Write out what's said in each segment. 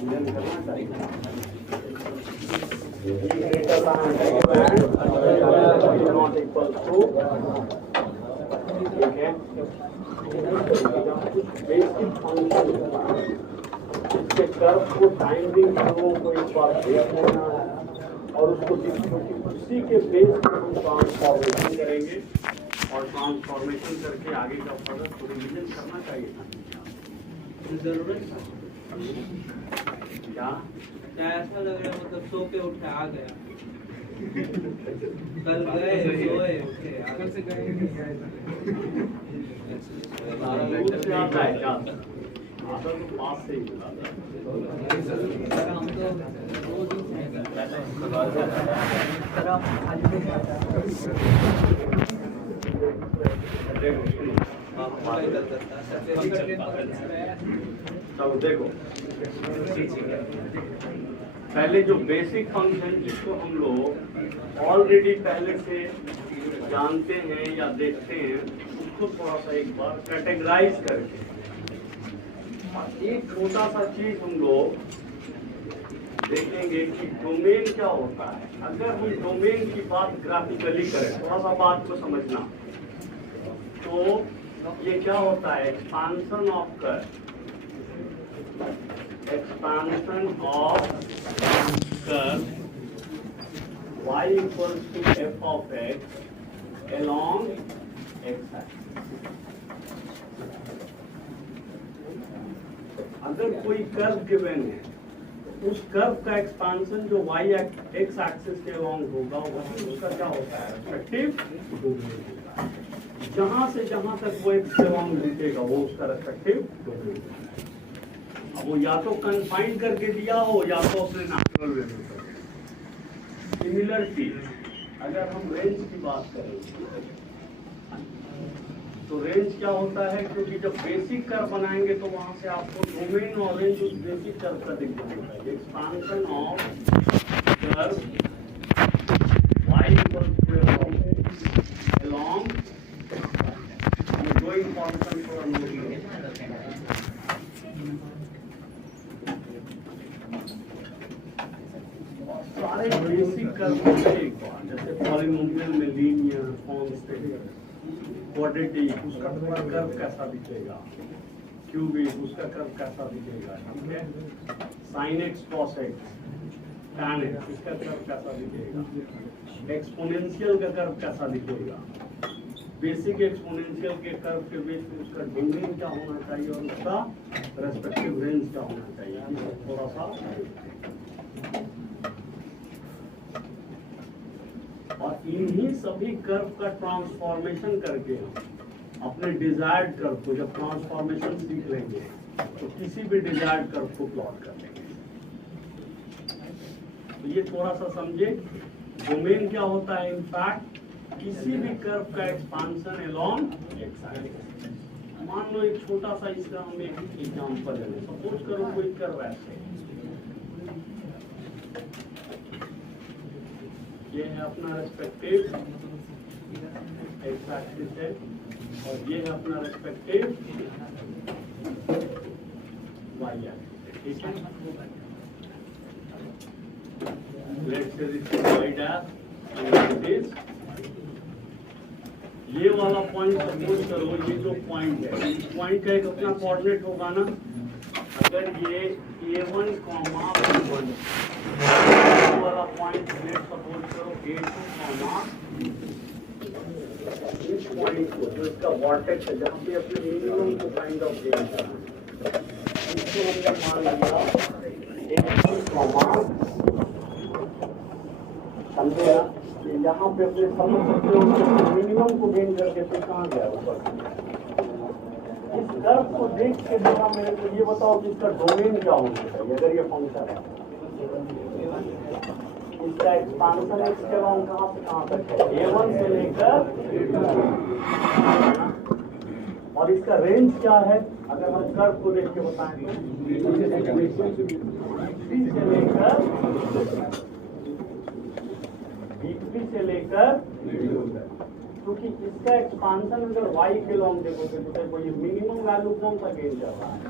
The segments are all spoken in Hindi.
मिलन करना चाहिए। नॉट इक्वल टू, ठीक है, बेसिक फंक्शन इसके कर्व को टाइमिंग कर्वों को एक बार देख लेना है और उसको उसी के बेस पर हम ट्रांसफॉर्मेशन करेंगे और ट्रांसफॉर्मेशन करके आगे का फर्दर को रिविजन करना चाहिए था। जरूरत क्या ऐसा लग रहा है मतलब सो के उठे आ गया, कल गए सोए उठे कल से गए नहीं गए से आता है क्या आता तो पास से ही हम तो रोज चलो देखो, पहले जो बेसिक फंक्शन जिसको हम लोग ऑलरेडी पहले से जानते हैं या देखते हैं उसको थोड़ा सा एक बार कैटेगराइज करके एक छोटा सा चीज हम लोग देखेंगे कि डोमेन क्या होता है। अगर हम डोमेन की बात ग्राफिकली करें, थोड़ा सा बात को समझना, तो ये क्या होता है, expansion of curve, expansion of curve y equals to f of x along x axis। अगर कोई कर्व गिवन है तो उस कर्व का एक्सपांशन जो y एक्स एक्सिस के अलॉन्ग होगा वही उसका क्या होता है, रेस्पेक्टिव डोमेन होता है। जहां से जहां तक वो एक्स के अलॉन्ग दिखेगा वो उसका रेस्पेक्टिव डोमेन होता है। वो या तो कन्फाइन करके दिया हो या तो अपने नेचुरल वे में कर। सिमिलर चीज अगर हम रेंज की बात करें तो रेंज क्या होता है, क्योंकि जब बेसिक कर्व बनाएंगे तो वहां से आपको डोमेन और रेंज उस बेसिक कर्व का दिखना होता है। Expansion of curve y equals to along going function for सारे बेसिक कर्व एक बार, जैसे पॉलिनोमियल में लीनियर, कांस्टेंट, क्वाड्रेटिक, उसका पूरा कर्व कैसा दिखेगा, क्यूबिक उसका कर्व कैसा दिखेगा, ठीक है, sine x cos x, tan x इसका कर्व कैसा दिखेगा, एक्सपोनेंशियल का कर्व कैसा दिखेगा, बेसिक एक्सपोनेंशियल के कर्व के बीच में उसका डोमेन क्या होना चाहिए और उसका रेस्पेक्टिव रेंज क्या होना चाहिए, थोड़ा सा। और इन्हीं सभी कर्व का ट्रांसफॉर्मेशन करके हम अपने डिजायर्ड कर्व को जब ट्रांसफॉर्मेशन सीख लेंगे तो किसी भी डिजायर्ड कर्व को प्लॉट कर लेंगे। तो ये थोड़ा सा समझे, डोमेन क्या होता है, इनफैक्ट किसी भी कर्व का एक्सपांशन अलोंग एक्स एक्सिस। मान लो एक छोटा सा इसका हम एक एग्जांपल लें, सपोज करो कोई कर्व ऐसे, ये है अपना रेस्पेक्टिव एक्स एक्सिस है और ये है अपना रेस्पेक्टिव वाई एक्सिस, ठीक है। Let's say this is y dash and this, ये वाला पॉइंट सपोज करो, ये जो पॉइंट है इस पॉइंट का एक अपना कोऑर्डिनेट होगा ना। अगर ये a1, b1 वाला पॉइंट सपोज करो a2, इस पॉइंट को जो इसका वर्टेक्स है जहाँ पे अपने मिनिमम को काइंड ऑफ गेन करना, इसको हमने मान लिया a1, समझे ना, यहाँ पे अपने समझ सकते हो मिनिमम को गेन करके फिर कहाँ गया ऊपर। इस कर्व को देख के जरा मेरे को ये बताओ कि इसका डोमेन क्या होना चाहिए। अगर ये फंक्शन है इसका एक्सपांशन एक्स के अलावा कहाँ से कहाँ तक है, a1 से लेकर, और इसका रेंज क्या है अगर हम कर्व को देख के बताएं तो से लेकर b3 से लेकर, क्योंकि इसका एक्सपांशन अगर y के लॉन्ग देखोगे तो देखो ये मिनिमम वैल्यू कौन सा गेन कर रहा है,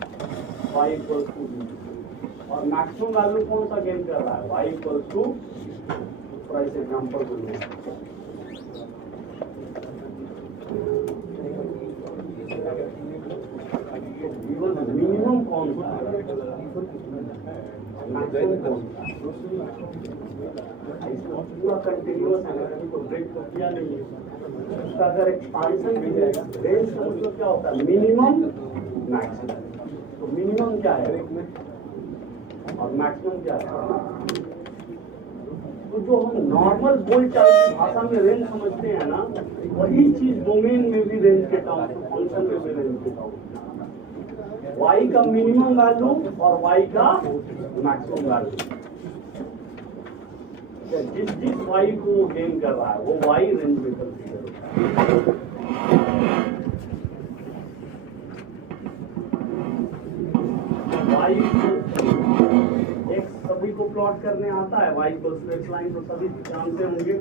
y इक्वल टू b। और मैक्सिमम वैल्यू कौन सा गेन कर रहा है, y इक्वल्स टू, थोड़ा इस एग्जाम्पल को लो, मिनिमम कौन सा है, मैक्सिमम कौन सा है, इसको पूरा कंटिन्यूअस है, को ब्रेक तो किया नहीं है। उसका अगर एक्सपांशन भी है, रेंज का मतलब क्या होता है, मिनिमम मैक्सिमम। तो मिनिमम क्या है और मैक्सिमम क्या है, तो जो हम नॉर्मल बोलचाल की भाषा में रेंज समझते हैं ना, वही चीज डोमेन में भी रेंज के टर्म्स, फंक्शन में भी रेंज के टर्म्स, y का मिनिमम वैल्यू और y का मैक्सिमम वैल्यू, जिस y को वो गेन कर रहा है वो y रेंज में कंसीडर होता है। y x सभी को प्लॉट करने आता है, y equals to x line तो सभी जानते होंगे।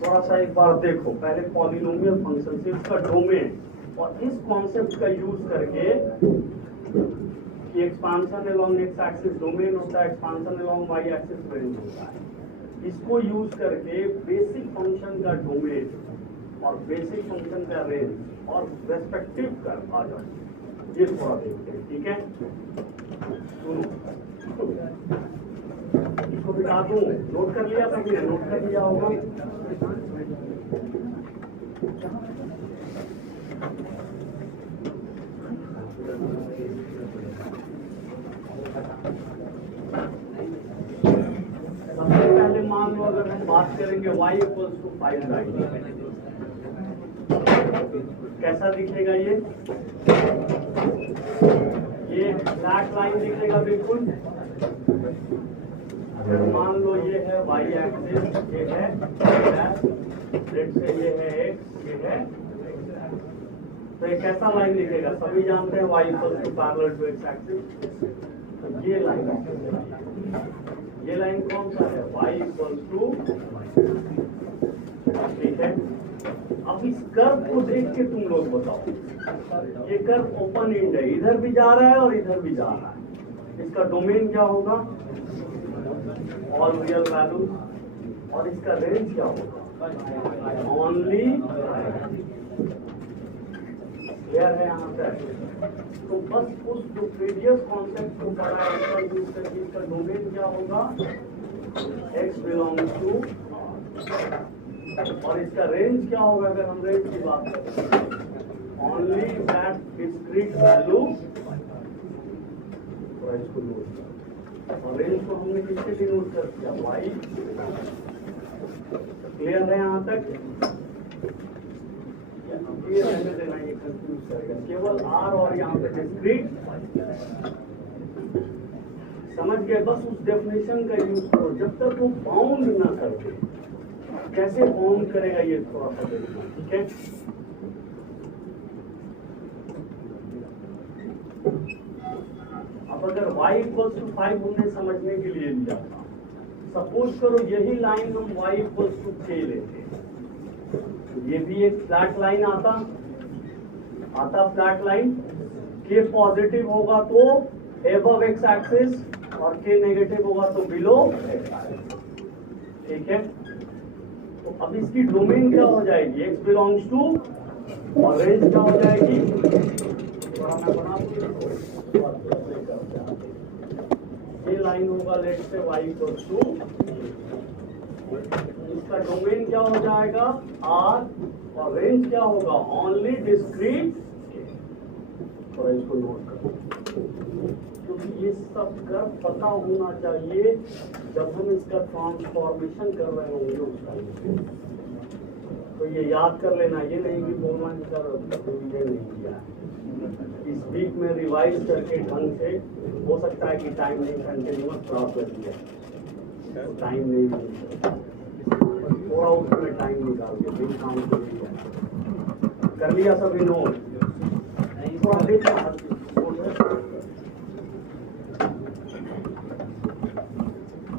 थोड़ा सा एक बार देखो, पहले पॉलिनोमियल फंक्शन से इसका डोमेन और इस कॉन्सेप्ट का यूज करके कि expansion along x axis domain होता है, expansion along y axis range होता है, इसको यूज करके बेसिक फंक्शन का डोमेन और बेसिक फंक्शन का रेंज और रेस्पेक्टिव कर आ जाए, ये थोड़ा देखते हैं, ठीक है। सुनो, इसको बिठा दूं, नोट कर लिया सभी ने, नोट कर लिया होगा। सबसे पहले मान लो अगर हम बात करेंगे y इक्वल्स टू 5 लाइन, कैसा दिखेगा ये फ्लैट लाइन दिखेगा बिल्कुल। अगर मान लो ये है y एक्सिस, ये है z से, ये है x, ये है, तो ये कैसा लाइन दिखेगा, सभी जानते हैं y equals to parallel to x axis. तो ये लाइन कौन सा है, y इक्वल्स टू, ठीक है। अब इस कर्व को देख के तुम लोग बताओ, ये कर्व ओपन एंड है, इधर भी जा रहा है और इधर भी जा रहा है, इसका डोमेन क्या होगा, ऑल रियल वैल्यूज, और इसका रेंज क्या होगा, ओनली, क्लियर है यहाँ तक। तो बस उस जो प्रीवियस कॉन्सेप्ट को पढ़ा है उसका यूज करके इसका डोमेन क्या होगा, x बिलोंग्स टू, और इसका रेंज क्या होगा, अगर हम रेंज की बात करें, ओनली दैट डिस्क्रीट वैल्यू, इसको नोट कर, और रेंज को हमने किससे डिनोट कर दिया, y। क्लियर है यहाँ तक, ये रहने देना, ये कंफ्यूज करेगा, केवल r और यहाँ पे डिस्क्रीट, समझ गए। बस उस डेफिनेशन का यूज करो, जब तक वो बाउंड ना कर दे, कैसे बाउंड करेगा ये थोड़ा सा देखना, ठीक है। अब अगर y इक्वल्स टू 5 हमने समझने के लिए लिया था, सपोज करो यही लाइन हम y इक्वल्स टू 6 लेते, ये भी एक फ्लैट लाइन आता फ्लैट लाइन, k पॉजिटिव होगा तो एबव एक्स एक्सिस और k नेगेटिव होगा तो बिलो एक्स एक्सिस, ठीक है। तो अब इसकी डोमेन क्या हो जाएगी, x बिलोंग्स टू, और रेंज क्या हो जाएगी, ये लाइन होगा लेट से y इक्वल्स टू, इसका डोमेन क्या हो जाएगा r, और रेंज क्या होगा, ओनली डिस्क्रीट, और इसको नोट करो, क्योंकि ये सब का पता होना चाहिए जब हम इसका ट्रांसफॉर्मेशन कर रहे होंगे उस टाइम। तो ये याद कर लेना, ये नहीं कि बोलना कि सर ये नहीं किया, इस वीक में रिवाइज करके ढंग से, हो सकता है कि टाइम नहीं, कंटिन्यूअस क्रॉस कर दिया, टाइम नहीं थोड़ा उसमें टाइम निकाल के बिल काम कर लिया सभी नोट, थोड़ा देखना।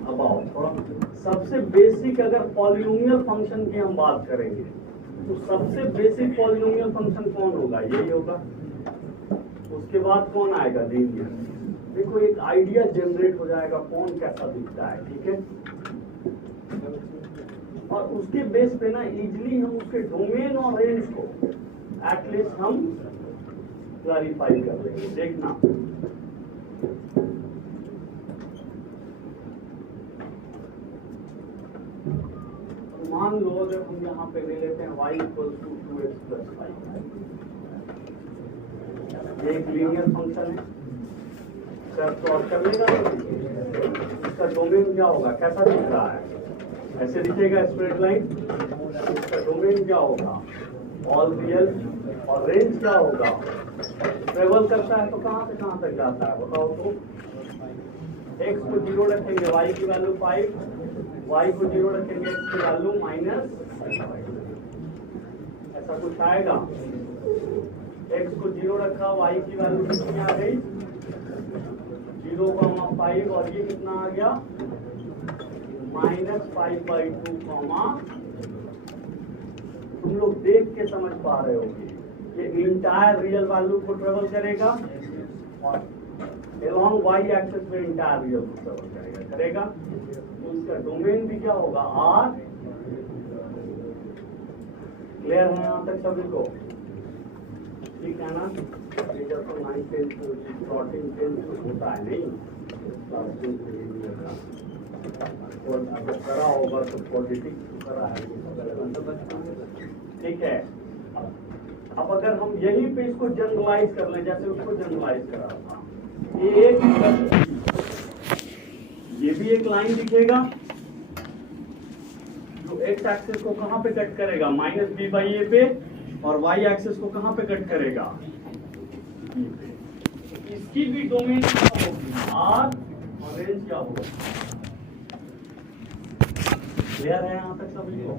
अब आओ थोड़ा सबसे बेसिक, अगर पॉलिनोमियल फंक्शन की हम बात करेंगे तो सबसे बेसिक पॉलिनोमियल फंक्शन कौन होगा, यही होगा। उसके बाद कौन आएगा, लीनियर। देखो एक आइडिया जनरेट हो जाएगा कौन कैसा दिखता है, ठीक है। और उसके बेस पे ना इजीली हम उसके डोमेन और रेंज को एटलीस्ट हम क्लैरिफाई कर लेंगे। देखना मान लो अगर हम यहाँ पे ले लेते हैं y equal to 2x plus 5, ये एक लीनियर फंक्शन है, कर प्लॉट कर लेगा तो इसका डोमेन क्या होगा, कैसा दिख रहा है, ऐसे दिखेगा स्ट्रेट लाइन। इसका डोमेन क्या होगा, ऑल रियल, और रेंज क्या होगा, ट्रेवल करता है तो कहाँ से कहाँ तक जाता है बताओ तो। x को 0 रखेंगे, y की वैल्यू 5, y को 0 रखेंगे, x की वैल्यू -5, ऐसा कुछ आएगा। x को 0 रखा, y की वैल्यू कितनी आ गई, 0,5, और ये कितना आ गया -5/2, तुम लोग देख के समझ पा रहे होगे ये इंटायर रियल वैल्यू को ट्रेवल करेगा और along y एक्सिस पे इंटायर रियल को ट्रेवल करेगा। तो इसका डोमेन भी क्या होगा, r। क्लियर है यहाँ तक सभी को, ठीक है ना। जब तो 9 प्लॉटिंग होता है नहीं और अगर करा होगा तो पॉलिटिक्स करा है, ठीक है। अब अगर हम यहीं पे इसको जनरलाइज कर लें, जैसे उसको जनरलाइज करा था, ये भी एक लाइन दिखेगा जो x एक्सिस को कहां पे कट करेगा, -b/a पे, और y एक्सिस को कहां पे कट करेगा, b पे। इसकी भी डोमेन क्या होगी, r, और रेंज क्या होगा। क्लियर है यहां तक सभी को।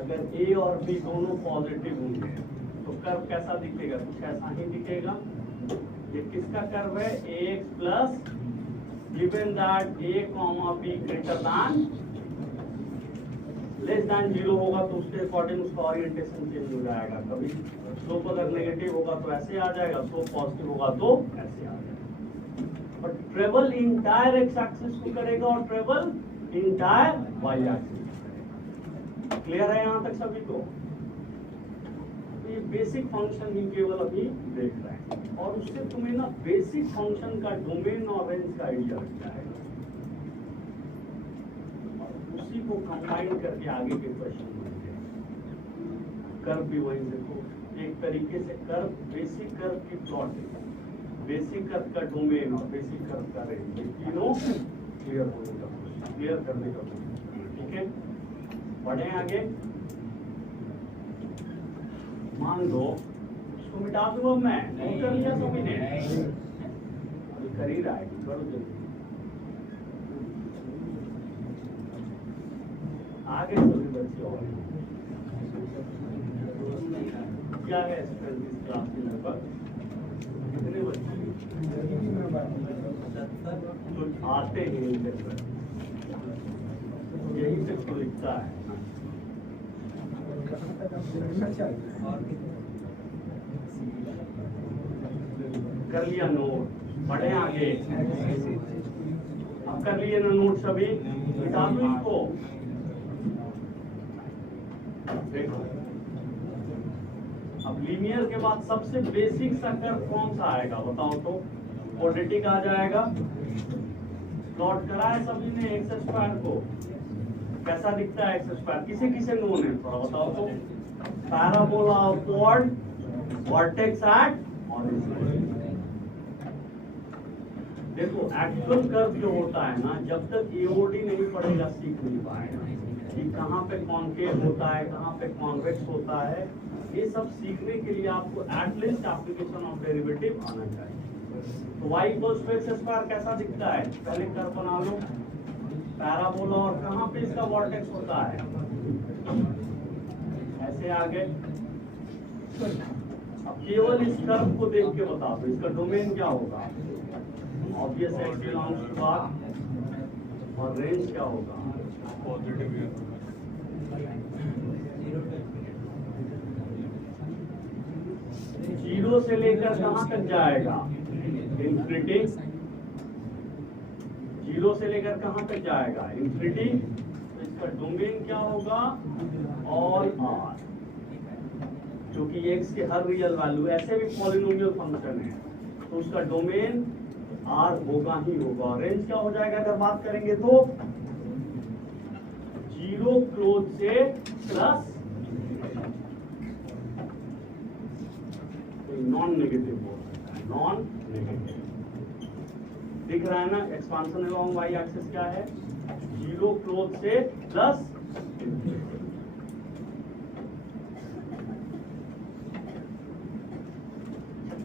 अगर a और b दोनों पॉजिटिव होंगे तो कर्व कैसा दिखेगा, कुछ ऐसा ही दिखेगा। ये किसका कर्व है, ax plus, given that a, b greater than less than 0 होगा तो उसके अकॉर्डिंग उसका ओरिएंटेशन चेंज हो जाएगा। कभी स्लोप अगर नेगेटिव होगा तो ऐसे आ जाएगा, स्लोप पॉजिटिव होगा तो ऐसे आ जाएगा। But travel entire x axis को करेगा और travel entire y axis. Clear है यहाँ तक सभी को। ये बेसिक फंक्शन ही केवल अभी देख रहे हैं, और उससे तुम्हें ना बेसिक फंक्शन का डोमेन और रेंज का आइडिया लग जाएगा। उसी को कंबाइन करके आगे के क्वेश्चन बनते हैं। कर्व भी वही देखो, एक तरीके से कर्व, बेसिक कर्व की प्लॉटिंग, बेसिक कर्व का डोमेन और बेसिक कर्व का रेंज, तीनों क्लियर होने का, क्लियर करने का, ठीक है। बढ़े आगे, मान लो इसको मिटा दूं, अब मैं नोट कर लिया सभी ने, अभी कर ही रहा है, करो जल्दी। आगे सभी बच्चे और क्या है इस क्लास के लगभग कितने बच्चे तो आते हैं इधर पर, यही से तो लिखता है। कर लिया नोट, बढ़े आगे। अब कर लिए ना नोट सभी, मिटा दो इसको। देखो अब लीनियर के बाद सबसे बेसिक सा कर्व कौन सा आएगा बताओ तो। क्वाड्रेटिक आ जाएगा। प्लॉट करा है सभी ने एक्स स्क्वायर को, कैसा दिखता है एक्स स्क्वायर, किसे किसे नोन है थोड़ा बताओ तो। Parabola upward, vertex at horizontal. देखो एक्चुअल कर्व जो होता है ना, जब तक एओडी नहीं पड़ेगा सीख नहीं पाएगा कि कहाँ पे कॉन्केव होता है, कहाँ पे कॉन्वेक्स होता है। ये सब सीखने के लिए आपको एटलीस्ट एप्लीकेशन ऑफ डेरिवेटिव आना चाहिए। तो y equals to x square कैसा दिखता है, पहले कर्व बना लो, पैराबोला, और कहाँ पे इसका वर्टेक्स होता है, ऐसे आगे। अब केवल इस कर्व को देख के बता दो इसका डोमेन क्या होगा। ऑब्वियस है x बिलोंग्स टू r, और रेंज क्या होगा, पॉजिटिव। जीरो से लेकर कहां तक जाएगा? इंफिनिटी। जीरो से लेकर कहां तक जाएगा? इंफिनिटी। तो इसका डोमेन क्या होगा? ऑल आर, क्योंकि x के हर रियल वैल्यू, ऐसे भी पॉलिनोमियल फंक्शन है तो उसका डोमेन r होगा ही होगा। रेंज क्या हो जाएगा अगर बात करेंगे तो? जीरो क्लोज से प्लस नॉन नेगेटिव बोल सकता है, नॉन नेगेटिव। दिख रहा है ना एक्सपांशन अलोंग वाई एक्सिस क्या है? जीरो क्लोज से प्लस।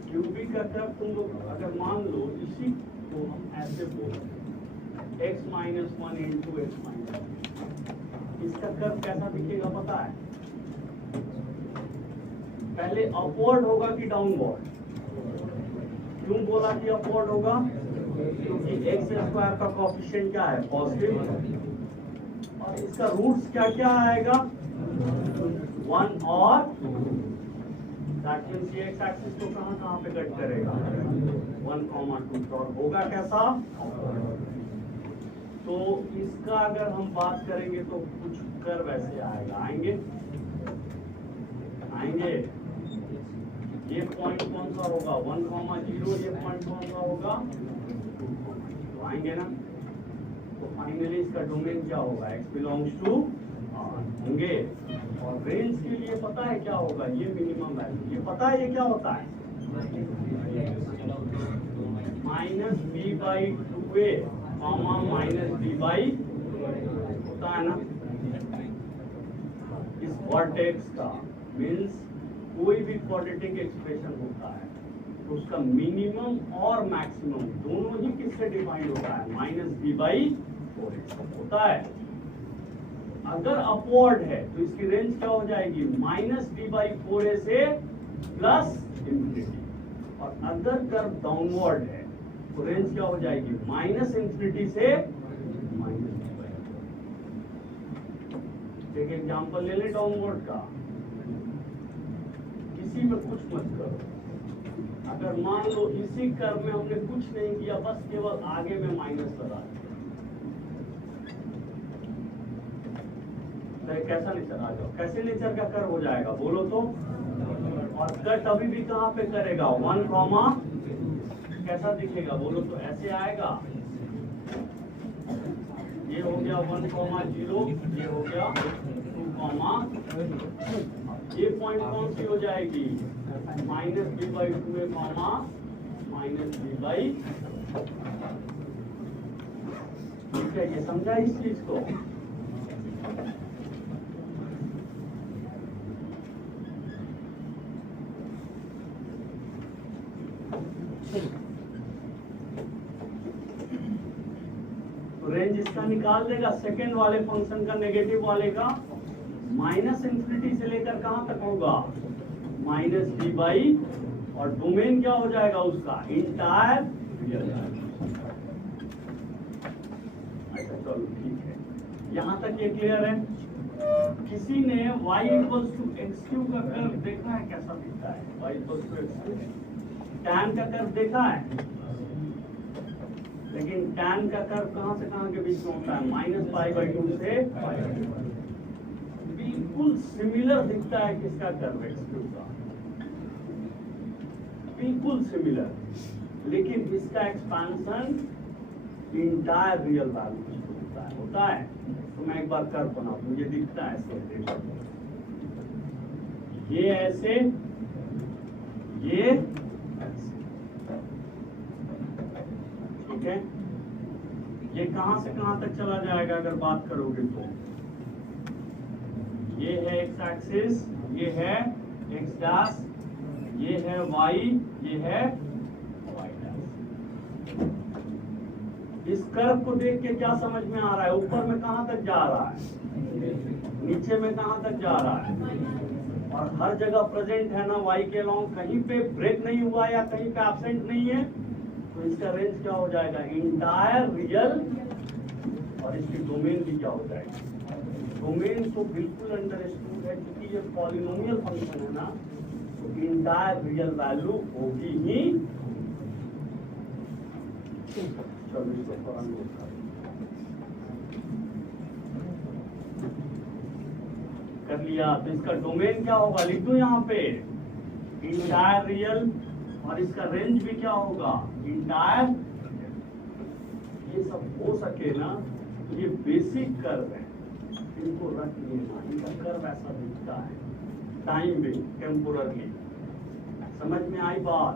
क्यूबिक का कर्व तुम लोग अगर मान लो इसी को हम ऐसे बोलते x minus one into x minus, इसका कर्व कैसा दिखेगा पता है? पहले अपवर्ड होगा कि डाउनवर्ड? क्यों बोला कि अपवर्ड होगा? क्योंकि एक्स स्क्वायर का कोएफिशिएंट क्या है? पॉजिटिव। और इसका रूट्स क्या क्या आएगा? 1 और दैट मींस ये एक्स एक्सिस को कहां पे कट करेगा? 1, 2 और होगा कैसा? तो इसका अगर हम बात करेंगे तो कुछ कर्व ऐसे आएगा, आएंगे आएंगे। ये पॉइंट कौन सा होगा? 1, 0। ये पॉइंट कौन सा होगा? 2, आएंगे ना। तो फाइनली इसका डोमेन क्या होगा? x बिलोंग्स टू R होंगे। और रेंज के लिए पता है क्या होगा? ये मिनिमम वैल्यू, ये पता है ये क्या होता है? Minus b by 2a comma minus b by होता है ना। इस वर्टेक्स का मीन्स कोई भी क्वाड्रेटिक एक्सप्रेशन होता है तो उसका मिनिमम और मैक्सिमम दोनों ही किससे डिफाइंड होता है? माइनस बी बाई 4 होता है। अगर अपवर्ड है तो इसकी रेंज क्या हो जाएगी? माइनस बी बाई 4a से प्लस इंफिनिटी। और अगर कर्व डाउनवर्ड है तो रेंज क्या हो जाएगी? माइनस इंफिनिटी से माइनस बी बाई। एक एग्जांपल ले ले डाउनवर्ड का, इसी में कुछ मत करो। अगर मान लो इसी कर्व में हमने कुछ नहीं किया, बस केवल आगे में माइनस लगा दिया, तो कैसा नेचर आ जाओ? कैसे नेचर का कर्व हो जाएगा बोलो तो? और कट अभी भी कहां पे करेगा? 1, कैसा दिखेगा बोलो तो? ऐसे आएगा। ये हो गया 1, 0। ये हो गया 2, ये पॉइंट कौन सी हो जाएगी? Minus b by 2a comma minus b by. ठीक है, ये समझा इस चीज को? तो रेंज इसका निकाल देगा सेकंड वाले फंक्शन का, नेगेटिव वाले का। माइनस इंफिनिटी से लेकर कहां तक होगा? Minus b by. और डोमेन क्या हो जाएगा उसका? Entire real. अच्छा चलो ठीक है, यहां तक ये क्लियर है। किसी ने y equals to x cube का कर्व देखा है कैसा दिखता है? y equals to x cube tan का कर्व देखा है? लेकिन टैन का कर्व कहां से कहां के बीच में होता है? माइनस पाई बाई 2 से पाई बाई 2। बिल्कुल सिमिलर दिखता है किसका कर्व? एक्स क्यू का, बिल्कुल सिमिलर। लेकिन इसका एक्सपेंशन इंटायर रियल वैल्यू होता है। तो मैं एक बार कर्व बना दूं, ये दिखता है ऐसे, ये ऐसे, ये ऐसे। ठीक है, ये कहां से कहां तक चला जाएगा अगर बात करोगे तो? ये है एक्स एक्सिस, ये है एक्स डैश, ये है वाई, ये है वाई डैश। इस कर्व को देख के क्या समझ में आ रहा है? ऊपर में कहां तक जा रहा है, नीचे में कहां तक जा रहा है, और हर जगह प्रेजेंट है ना वाई के अलोंग, कहीं पे ब्रेक नहीं हुआ या कहीं पे एब्सेंट नहीं है। तो इसका रेंज क्या हो जाएगा? Entire real. और इसकी डोमेन भी क्या हो जाएगी? डोमेन तो बिल्कुल अंडरस्टूड है, क्योंकि ये पॉलिनोमियल फंक्शन है ना, तो इंटायर रियल वैल्यू होगी ही। चलो इसको थोड़ा नोट कर लिया। तो इसका डोमेन क्या होगा, लिख दो यहाँ पे इंटायर रियल, और इसका रेंज भी क्या होगा इंटायर। ये सब हो सके ना, ये बेसिक कर्व है, इनको रख लेना। इनका कर्व ऐसा दिखता है टाइम में टेम्पोरली। समझ में आई बात?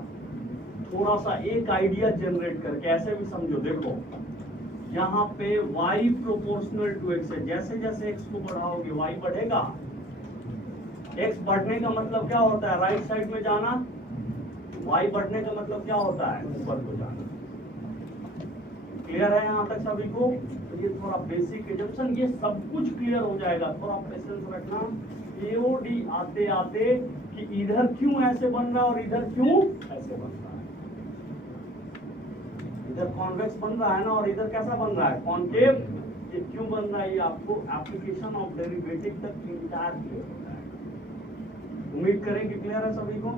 थोड़ा सा एक आइडिया जनरेट करके ऐसे भी समझो। देखो यहाँ पे y प्रोपोर्शनल टू x है, जैसे जैसे x को बढ़ाओगे y बढ़ेगा। x बढ़ने का मतलब क्या होता है, राइट साइड में जाना। y बढ़ने का मतलब क्या होता है, ऊपर को जाना। क्लियर है यहाँ तक सभी को? तो ये थोड़ा बेसिक एजम्पशन, ये सब कुछ क्लियर हो जाएगा। थोड़ा पेशेंस रखना। एओडी आते आते कि इधर क्यों ऐसे बन रहा है और इधर क्यों ऐसे बन रहा है। इधर कॉन्वेक्स बन रहा है ना, और इधर कैसा बन रहा है, कॉन्केव। ये क्यों बन रहा है, ये आपको एप्लीकेशन ऑफ डेरिवेटिव तक इंटायर क्लियर हो जाएगा। उम्मीद करें कि क्लियर है सभी को।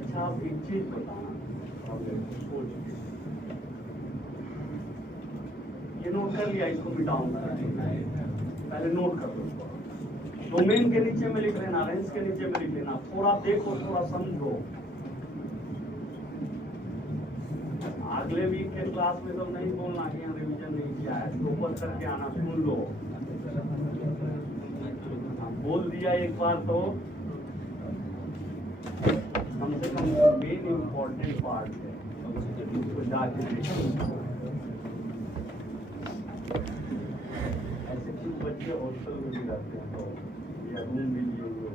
अच्छा, आप एक चीज बताना, सोच ये नोट कर लिया, इसको मिटाऊंगा। पहले नोट कर लो। डोमेन के नीचे में लिख लेना, रेंज के नीचे में लिख लेना। थोड़ा देखो, थोड़ा समझो। अगले वीक के क्लास में तो नहीं बोलना कि यहाँ रिवीजन नहीं किया है, तो ऊपर करके आना, सुन लो। बोल दिया एक बार तो कम से कम मेन इम्पोर्टेंट पार्ट है, उसको जाके देखो। ऐसे कुछ बच्चे हॉस्टल में भी रहते हैं, तो या रूम भी लिए हुए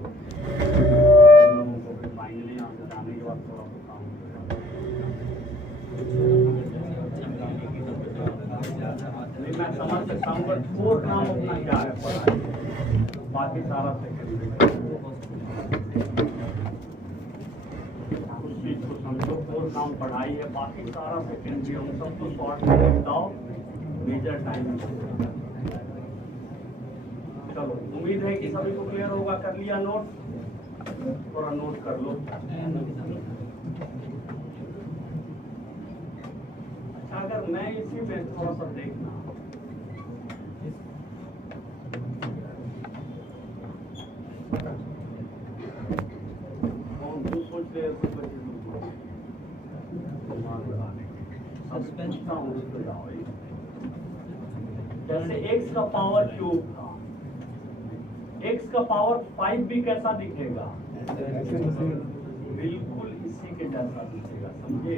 लोगों को फिर फाइनली यहाँ से जाने के बाद थोड़ा सा काम नहीं, मैं समझ सकता हूँ, बट कोर काम अपना क्या है, पढ़ाई। बाकी सारा सेकेंडरी। उस चीज को समझो, कोर काम पढ़ाई है, बाकी सारा सेकेंडरी। हम सबको शॉर्ट में बताओ, मेजर टाइम। चलो, उम्मीद है कि सभी को क्लियर होगा। कर लिया नोट? थोड़ा नोट कर लो। अच्छा, अगर मैं इसी में थोड़ा सा देखना, जो सोच रहे कुछ बच्चे जैसे x का पावर क्यूब था, x का पावर 5 भी कैसा दिखेगा, बिल्कुल इसी के जैसा दिखेगा, समझे?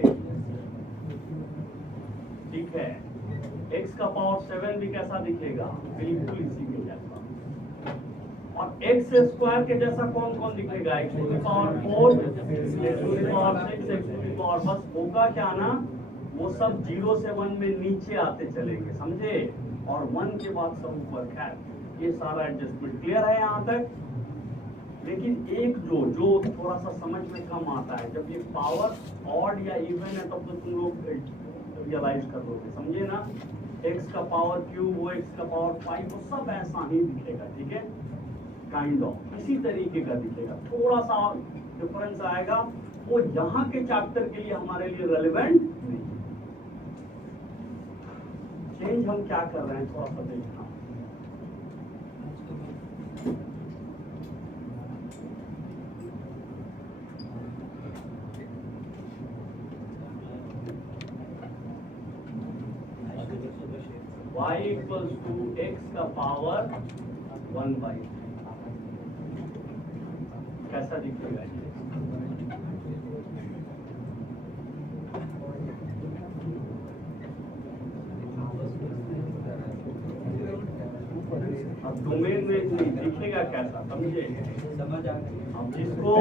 ठीक है। x का पावर 7 भी कैसा दिखेगा, बिल्कुल इसी के जैसा। और x स्क्वायर के जैसा कौन कौन दिखेगा, x to the power 4, x to the power 6, x to the power. बस होगा क्या ना, वो सब 0 से 1 में नीचे आते चलेंगे, समझे? और 1 के बाद सब ऊपर। खैर, ये सारा एडजस्टमेंट क्लियर है यहाँ तक। लेकिन एक जो थोड़ा सा समझ में कम आता है, जब ये पावर ऑड या इवन है तब तो तुम लोग रियलाइज कर लोगे, समझे ना? x का पावर क्यूब, वो x का पावर 5, वो सब ऐसा ही दिखेगा, ठीक है? काइंड ऑफ इसी तरीके का दिखेगा। थोड़ा सा डिफरेंस आएगा, वो यहाँ के चैप्टर के लिए हमारे लिए रेलेवेंट नहीं। चेंज हम क्या कर रहे हैं, थोड़ा सा देखना। y इक्वल्स टू x का पावर 1/3 कैसा दिखेगा ये? अब डोमेन में दिखेगा कैसा, समझे? समझ आ गई। अब जिसको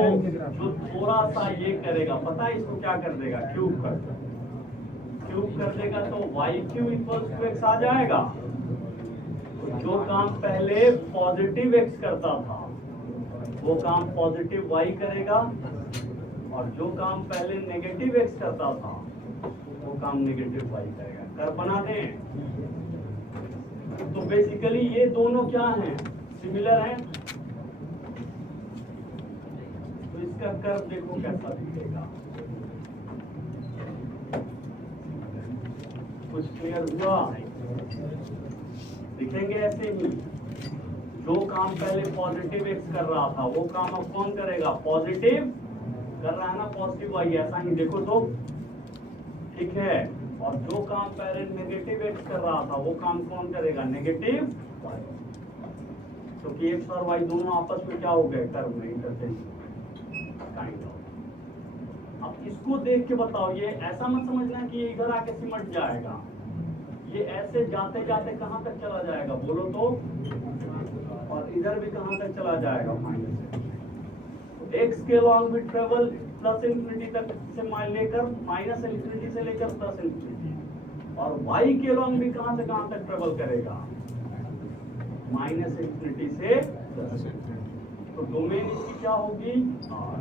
जो थोड़ा सा ये करेगा, पता है इसको क्या कर देगा, क्यूब कर देगा, तो Y cube equals to X आ जाएगा। तो जो काम पहले पॉजिटिव एक्स करता था वो काम पॉजिटिव वाई करेगा, और जो काम पहले नेगेटिव एक्स करता था वो काम नेगेटिव वाई करेगा। कर बना दें? तो बेसिकली ये दोनों क्या हैं, सिमिलर हैं। तो इसका कर्व देखो कैसा दिखेगा, कुछ क्लियर हुआ? दिखेंगे ऐसे ही। जो काम पहले पॉजिटिव एक्स कर रहा था वो काम अब कौन करेगा, पॉजिटिव कर रहा है ना, पॉजिटिव वाई, ऐसा ही देखो तो ठीक है। और जो काम पहले नेगेटिव एक्स कर रहा था वो काम कौन करेगा, नेगेटिव वाई, क्योंकि एक्स और वाई दोनों आपस में क्या हो गए, कर्व में इंटरचेंज काइंड ऑफ। अब इसको देख के बताओ, ये ऐसा मत समझना कि ये इधर आके सिमट जाएगा, ये ऐसे जाते जाते कहां तक चला जाएगा बोलो तो, और इधर भी कहां तक चला जाएगा, माइनस। एक्स के लॉन्ग भी ट्रेवल प्लस इंफिनिटी तक से लेकर माइनस इंफिनिटी से लेकर प्लस इंफिनिटी, और वाई के लॉन्ग भी कहां से कहां तक ट्रेवल करेगा, माइनस इंफिनिटी से प्लस। तो डोमेन इसकी क्या होगी R,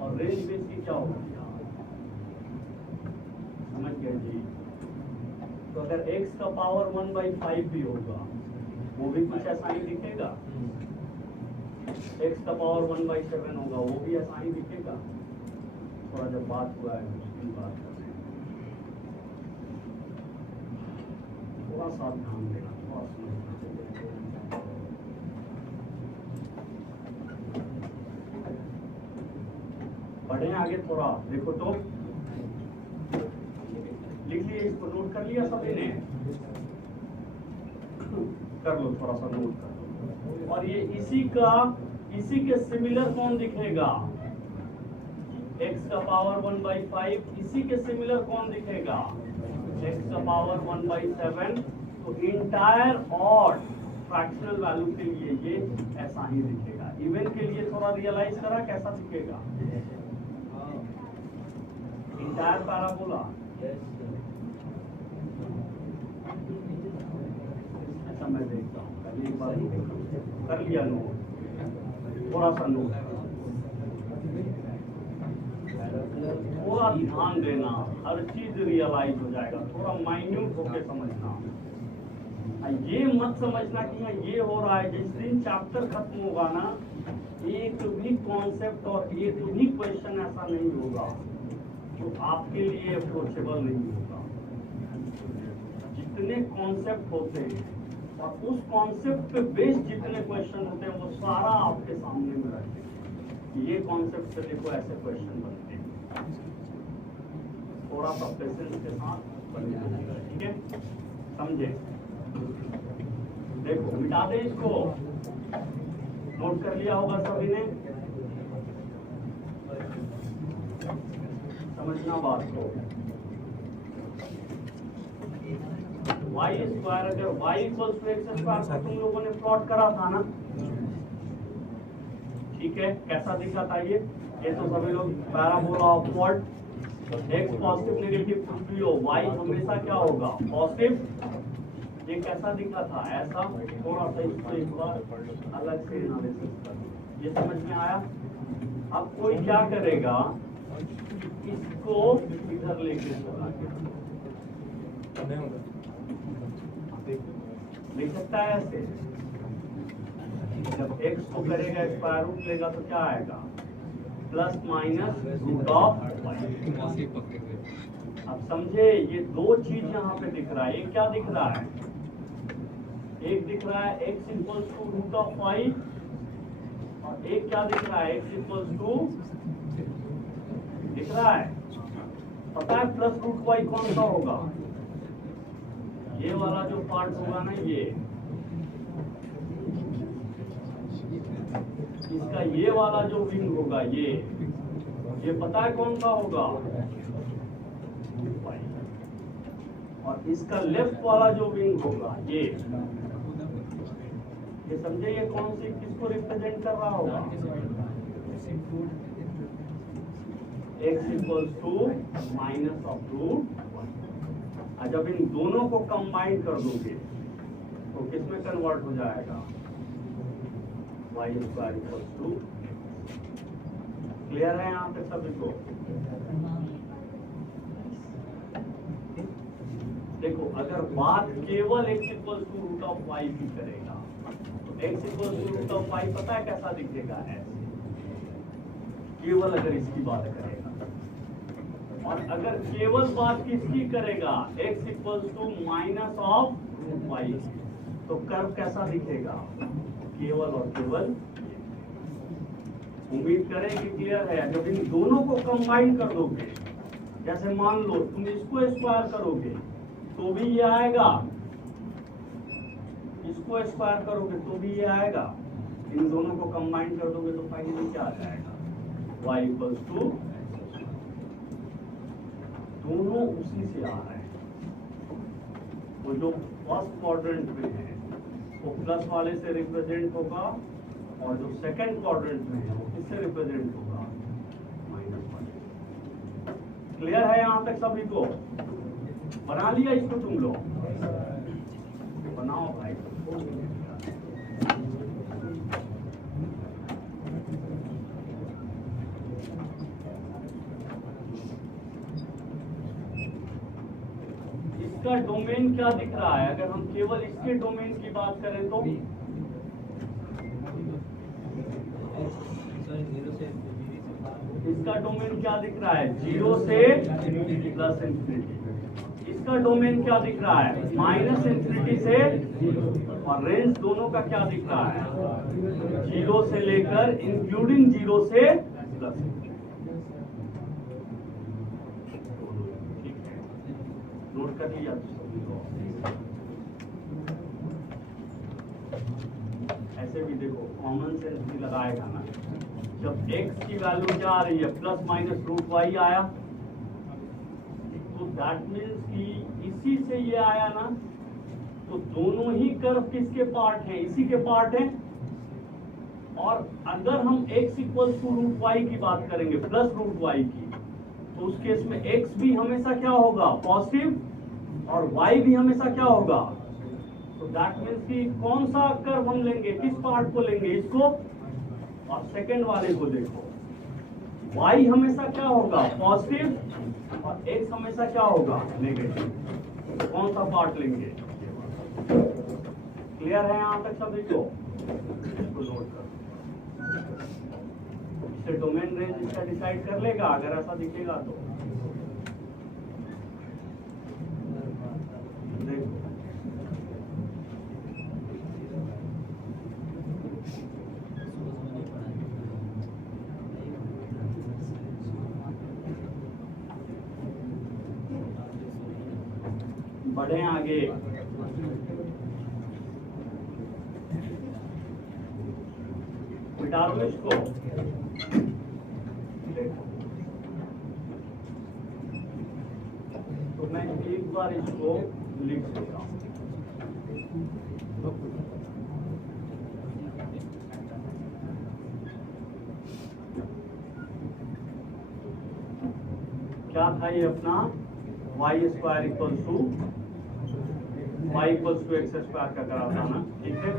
और रेंज भी इसकी क्या होगी R। समझ गए जी? तो अगर x का पावर 1/5 भी होगा वो भी कुछ ऐसा ही दिखेगा, x का पावर 1/7 होगा वो भी ऐसा ही दिखेगा। थोड़ा जब बात हुआ है उसकी बात कर रहे हैं, थोड़ा सा ध्यान देना, थोड़ा समझना। बढ़े आगे थोड़ा देखो तो, लिख लिए इसको, नोट कर लिया सभी ने, कर लो थोड़ा सा नोट कर लो। और ये इसी के सिमिलर कौन दिखेगा, x का पावर 1/5, इसी के सिमिलर कौन दिखेगा, x का पावर 1/7। तो इंटायर ऑड फ्रैक्शनल वैल्यू के लिए ये ऐसा ही दिखेगा। इवन के लिए थोड़ा रियलाइज करा कैसा दिखेगा, इंटायर पैराबोला ऐसा मैं देखता हूँ। पहले एक बार कर लिया नोट, थोड़ा सा नोट, थोड़ा ध्यान देना, हर चीज रियलाइज हो जाएगा, थोड़ा माइन्यूट होके समझना। ये मत समझना कि हाँ ये हो रहा है, जिस दिन चैप्टर खत्म होगा ना, एक भी कॉन्सेप्ट और एक भी क्वेश्चन ऐसा नहीं होगा तो आपके लिए अप्रोचेबल नहीं होगा। जितने कॉन्सेप्ट होते हैं और उस कॉन्सेप्ट पे बेस्ड जितने क्वेश्चन होते हैं वो सारा आपके सामने में रहते हैं। ये कॉन्सेप्ट से देखो ऐसे क्वेश्चन बनते हैं, थोड़ा सा पेशेंस के साथ बने, ठीक है, समझे? देखो मिटा दे इसको, नोट कर लिया होगा सभी ने, समझना बात को। y स्क्वायर, अगर y equals to x square तुम लोगों ने प्लॉट करा था ना, ठीक है, कैसा दिखा था ये तो सभी लोग parabola of what, x positive negative कुछ भी हो, y हमेशा क्या होगा, पॉजिटिव। ये कैसा दिखा था, ऐसा। थोड़ा सा इसको एक बार अलग से एनालिसिस कर, ये समझ में आया? अब कोई क्या करेगा, इसको इधर लेके चला लिख सकता है ऐसे। जब x को करेगा स्क्वायर रूट लेगा तो क्या आएगा, plus minus root of y. अब समझे, ये दो चीज यहाँ पे दिख रहा है। एक क्या दिख रहा है, एक दिख रहा है x equals to root of y, और एक क्या दिख रहा है, x इक्वल्स टू दिख रहा है, पता है प्लस रूट वाई कौन सा होगा, ये वाला जो पार्ट होगा ना, ये इसका ये वाला जो विंग होगा, ये पता है कौन सा होगा, और इसका लेफ्ट वाला जो विंग होगा ये समझे, ये कौन सी किसको रिप्रेजेंट कर रहा होगा, x equals to minus of root. जब इन दोनों को कंबाइन कर दोगे तो किसमें कन्वर्ट हो जाएगा, y square equals to. Clear है यहाँ पे सभी को? देखो अगर बात केवल x equal to root of y की करेगा तो x equal to root of y पता है कैसा दिखेगा ऐसे, केवल अगर इसकी बात करेगा। और अगर केवल बात किसकी करेगा x equal to minus of y, तो कर्व कैसा दिखेगा, केवल और केवल। उम्मीद करें कि क्लियर है। जब इन दोनों को कंबाइन कर दोगे, जैसे मान लो तुम इसको स्क्वायर करोगे तो भी ये आएगा, इसको स्क्वायर करोगे तो भी ये आएगा, इन दोनों को कंबाइन कर दोगे तो फाइनली क्या आ जाएगा, y इक्वल्स टू, दोनों उसी से आ रहे हैं। वो जो फर्स्ट क्वाड्रेंट में है वो प्लस वाले से रिप्रेजेंट होगा और जो सेकंड क्वाड्रेंट में है वो किससे रिप्रेजेंट होगा, माइनस वाले। क्लियर है यहाँ तक सभी को? बना लिया इसको तुम लोग? बनाओ भाई। इसका डोमेन क्या दिख रहा है? अगर हम केवल इसके डोमेन की बात करें तो इसका डोमेन क्या दिख रहा है, 0 से प्लस इंफिनिटी। इसका डोमेन क्या दिख रहा है, माइनस इंफिनिटी से, और रेंज दोनों का क्या दिख रहा है, 0 से लेकर इंक्लूडिंग 0 से प्लस। ठीक है, नोट कर लिया? ऐसे भी देखो कॉमन सेंस भी लगाएगा ना, जब x की वैल्यू क्या आ रही है, प्लस माइनस रूट वाई आया, तो दैट मीन्स कि इसी से ये आया ना, तो दोनों ही कर्व किसके पार्ट हैं, इसी के पार्ट हैं। और अगर हम x equal to root y की बात करेंगे, प्लस रूट वाई की, तो उस केस में x भी हमेशा क्या होगा, पॉजिटिव, और y भी हमेशा क्या होगा। तो दैट मीन्स कि कौन सा कर्व हम लेंगे, किस पार्ट को लेंगे, इसको, और सेकंड वाले को देखो, y हमेशा क्या होगा, पॉजिटिव, और x हमेशा क्या होगा, नेगेटिव। तो कौन सा पार्ट लेंगे? क्लियर है यहाँ तक सभी को? इसको नोट कर, इससे डोमेन रेंज इसका डिसाइड कर लेगा अगर ऐसा दिखेगा तो। देखो बढ़े आगे, मिटा दो इसको। तो मैं एक बार इसको लिख देता हूं। क्या था ये अपना, Y square equal to Y equals to x square का करा था ना, ठीक है।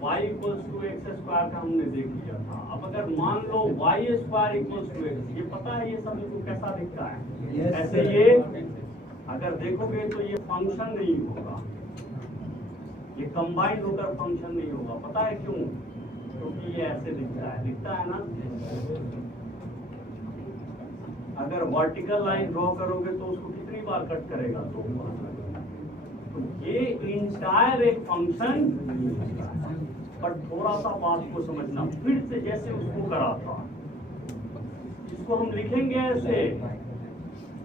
y equals to x square का हमने देख लिया था। अब अगर मान लो Y square equals to X, ये पता है ये सभी को कैसा दिखता है, ऐसे ये अगर देखोगे तो ये फंक्शन नहीं होगा, ये कंबाइंड होकर फंक्शन नहीं होगा। पता है क्यों? क्योंकि ये ऐसे दिखता है ना। अगर वर्टिकल लाइन ड्रॉ करोगे तो उसको कितनी बार कट करेगा, 2 बार। तो ये इंटायर एक फंक्शन, पर थोड़ा सा बात को समझना, फिर से जैसे उसको करा था, इसको हम लिखेंगे ऐसे।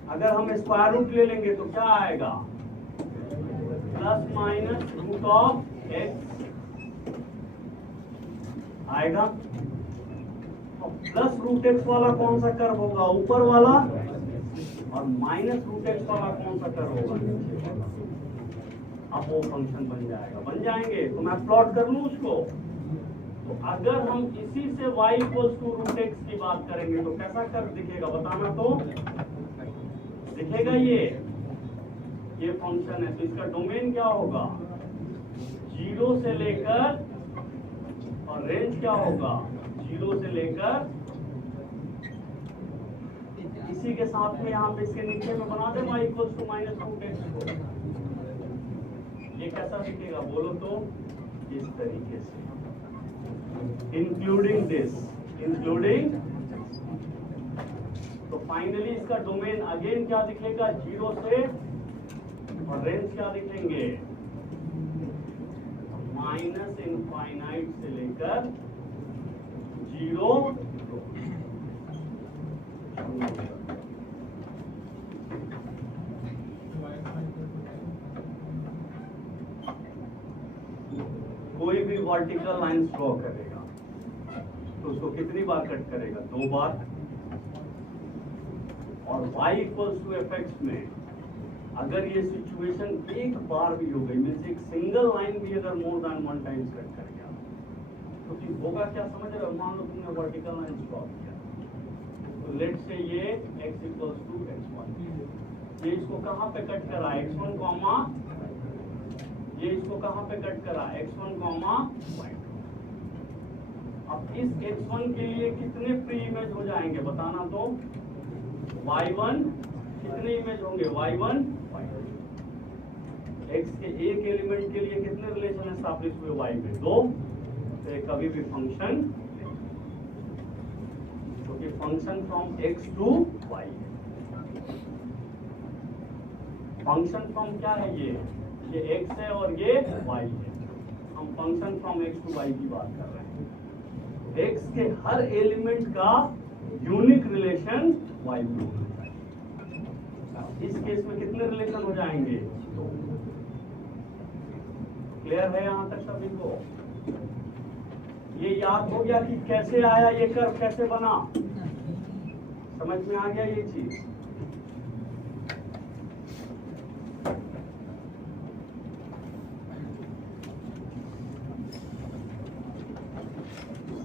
अगर हम स्क्वायर रूट ले लेंगे तो क्या आएगा, plus minus root of x आएगा। प्लस रूट एक्स वाला कौन सा कर्व होगा, ऊपर वाला, और माइनस रूट एक्स वाला कौन सा कर्व होगा, नीचे वाला। अब वो फंक्शन बन जाएगा, बन जाएंगे। तो मैं प्लॉट कर लूं उसको। तो अगर हम इसी से y equals to root x की बात करेंगे तो कैसा कर्व दिखेगा, बताना तो। दिखेगा ये फंक्शन है, तो इसका डोमेन क्या होगा, 0 से लेकर, और रेंज क्या होगा, 0 से लेकर इसी के साथ में यहाँ पे इसके नीचे में बना दे y equals to minus root x को। ये कैसा दिखेगा बोलो तो, इस तरीके से, इंक्लूडिंग दिस, इंक्लूडिंग। तो फाइनली इसका डोमेन अगेन क्या दिखेगा, 0 से, और रेंज क्या दिखेंगे, माइनस इनफाइनाइट से लेकर 0। कोई भी वर्टिकल लाइन ड्रॉ करेगा तो उसको कितनी बार कट करेगा, 2 बार। और y इक्वल्स टू fx में अगर ये सिचुएशन एक बार भी हो गई, मीन्स एक सिंगल लाइन भी अगर मोर देन 1 टाइम्स कट कर गया तो फिर होगा क्या, समझ रहे हो। मान लो तुमने वर्टिकल लाइन ड्रॉ किया, तो लेट से ये x इक्वल्स टू x1, ये इसको कहाँ पे कट करा, x1 कॉमा, ये इसको कहाँ पे कट करा, x1 कॉमा y2। अब इस x1 के लिए कितने फ्री इमेज हो जाएंगे बताना तो, y1 कितने इमेज होंगे, y1 y2। x के एक एलिमेंट के लिए कितने रिलेशन एस्टैब्लिश हुए y में, 2। तो कभी भी फंक्शन, क्योंकि function from x to y, function from क्या है, ये x है और ये y है। हम function from x to y की बात कर रहे हैं। x के हर एलिमेंट का यूनिक रिलेशन y टू। इस केस में कितने रिलेशन हो जाएंगे, 2। क्लियर है यहां तक सभी को। ये याद हो गया कि कैसे आया ये कर्व, कैसे बना, समझ में आ गया ये चीज।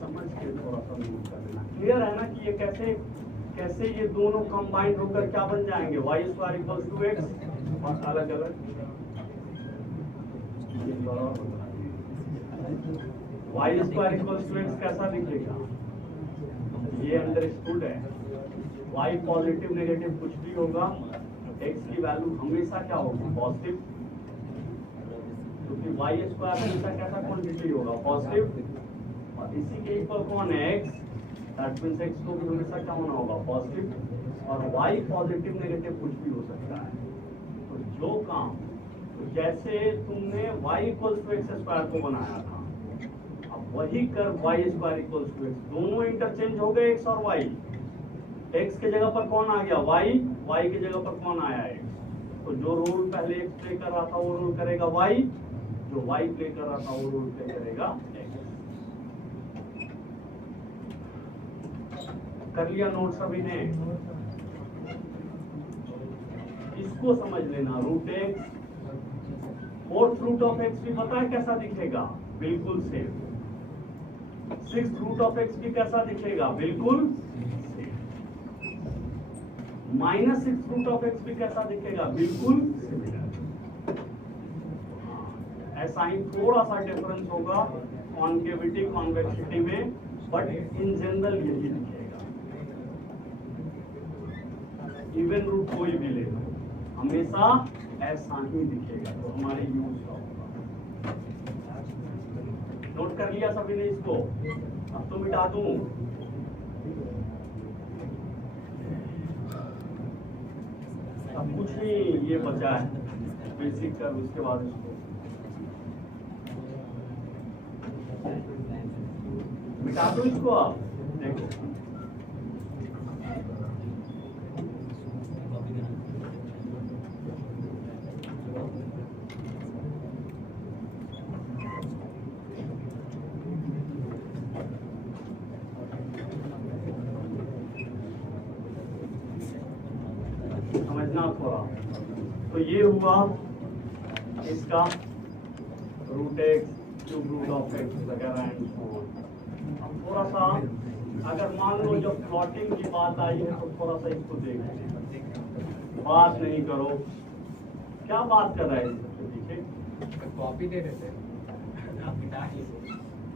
समझ के थोड़ा सा नोट कर लेना। क्लियर है ना कि ये कैसे ये दोनों कंबाइंड होकर क्या बन जाएंगे, y square equals to x, और अलग अलग y square equals to x कैसा दिखेगा, ये अंडरस्टूड है। y पॉजिटिव नेगेटिव कुछ भी होगा, x की वैल्यू हमेशा क्या होगी, पॉजिटिव, क्योंकि y स्क्वायर हमेशा कैसा क्वांटिटी होगा, पॉजिटिव। और इसी के इक्वल कौन है, x, दैट मींस x को भी हमेशा क्या होना होगा, पॉजिटिव। और y पॉजिटिव नेगेटिव कुछ भी हो सकता है। तो जो काम, तो जैसे तुमने y equals to x square को बनाया था, अब वही कर्व y square equals to x, दोनों इंटरचेंज हो गए x और y। x के जगह पर कौन आ गया, y, y के जगह पर कौन आया, x। तो जो रोल पहले x प्ले कर रहा था वो रोल करेगा y, जो y प्ले कर रहा था वो रोल प्ले करेगा x। कर लिया नोट सभी ने, इसको समझ लेना। Root x, fourth root of x भी पता है कैसा दिखेगा, बिल्कुल same. Sixth root of x भी कैसा दिखेगा, बिल्कुल same. Minus six root of x भी कैसा दिखेगा, बिल्कुल सिमिलर। ऐसा ही थोड़ा सा डिफरेंस होगा कॉन्केविटी कॉन्वेक्सिटी में, बट इन जनरल यही दिखेगा। इवन रूट कोई भी ले लो, हमेशा ऐसा ही दिखेगा, तो हमारे यूज का होगा। नोट कर लिया सभी ने इसको, अब तो मिटा दूं। अब कुछ नहीं ये बचा है बेसिक कर, उसके बाद इसको मिटा दो इसको। आप देखो समझना थोड़ा। तो ये हुआ इसका root x, cube root of x वगैरह एंड सो ऑन। अब थोड़ा सा अगर मान लो जब प्लॉटिंग की बात आई है तो थोड़ा सा इसको देख लें, बात नहीं करो। क्या बात कर रहा है इससे, देखिए कॉपी दे देते आप मिटा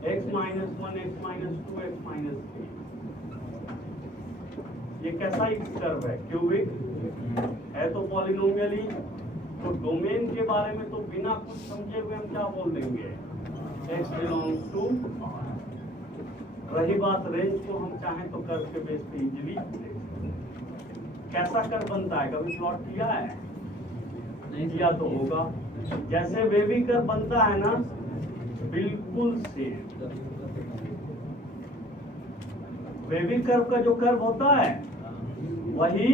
x-1, x-2, x-3। ये कैसा एक कर्व है, क्यूबिक है तो पॉलिनोमियल ही। तो डोमेन के बारे में तो बिना कुछ समझे हुए हम क्या बोल देंगे, x बिलोंग्स टू। रही बात रेंज को हम चाहें तो कर्व के बेस पे इजीली कैसा कर्व बनता है, कभी प्लॉट किया है? नहीं किया तो होगा। जैसे वेवी कर्व बनता है ना, बिल्कुल सेम वेवी कर्व का जो कर्व होता है वही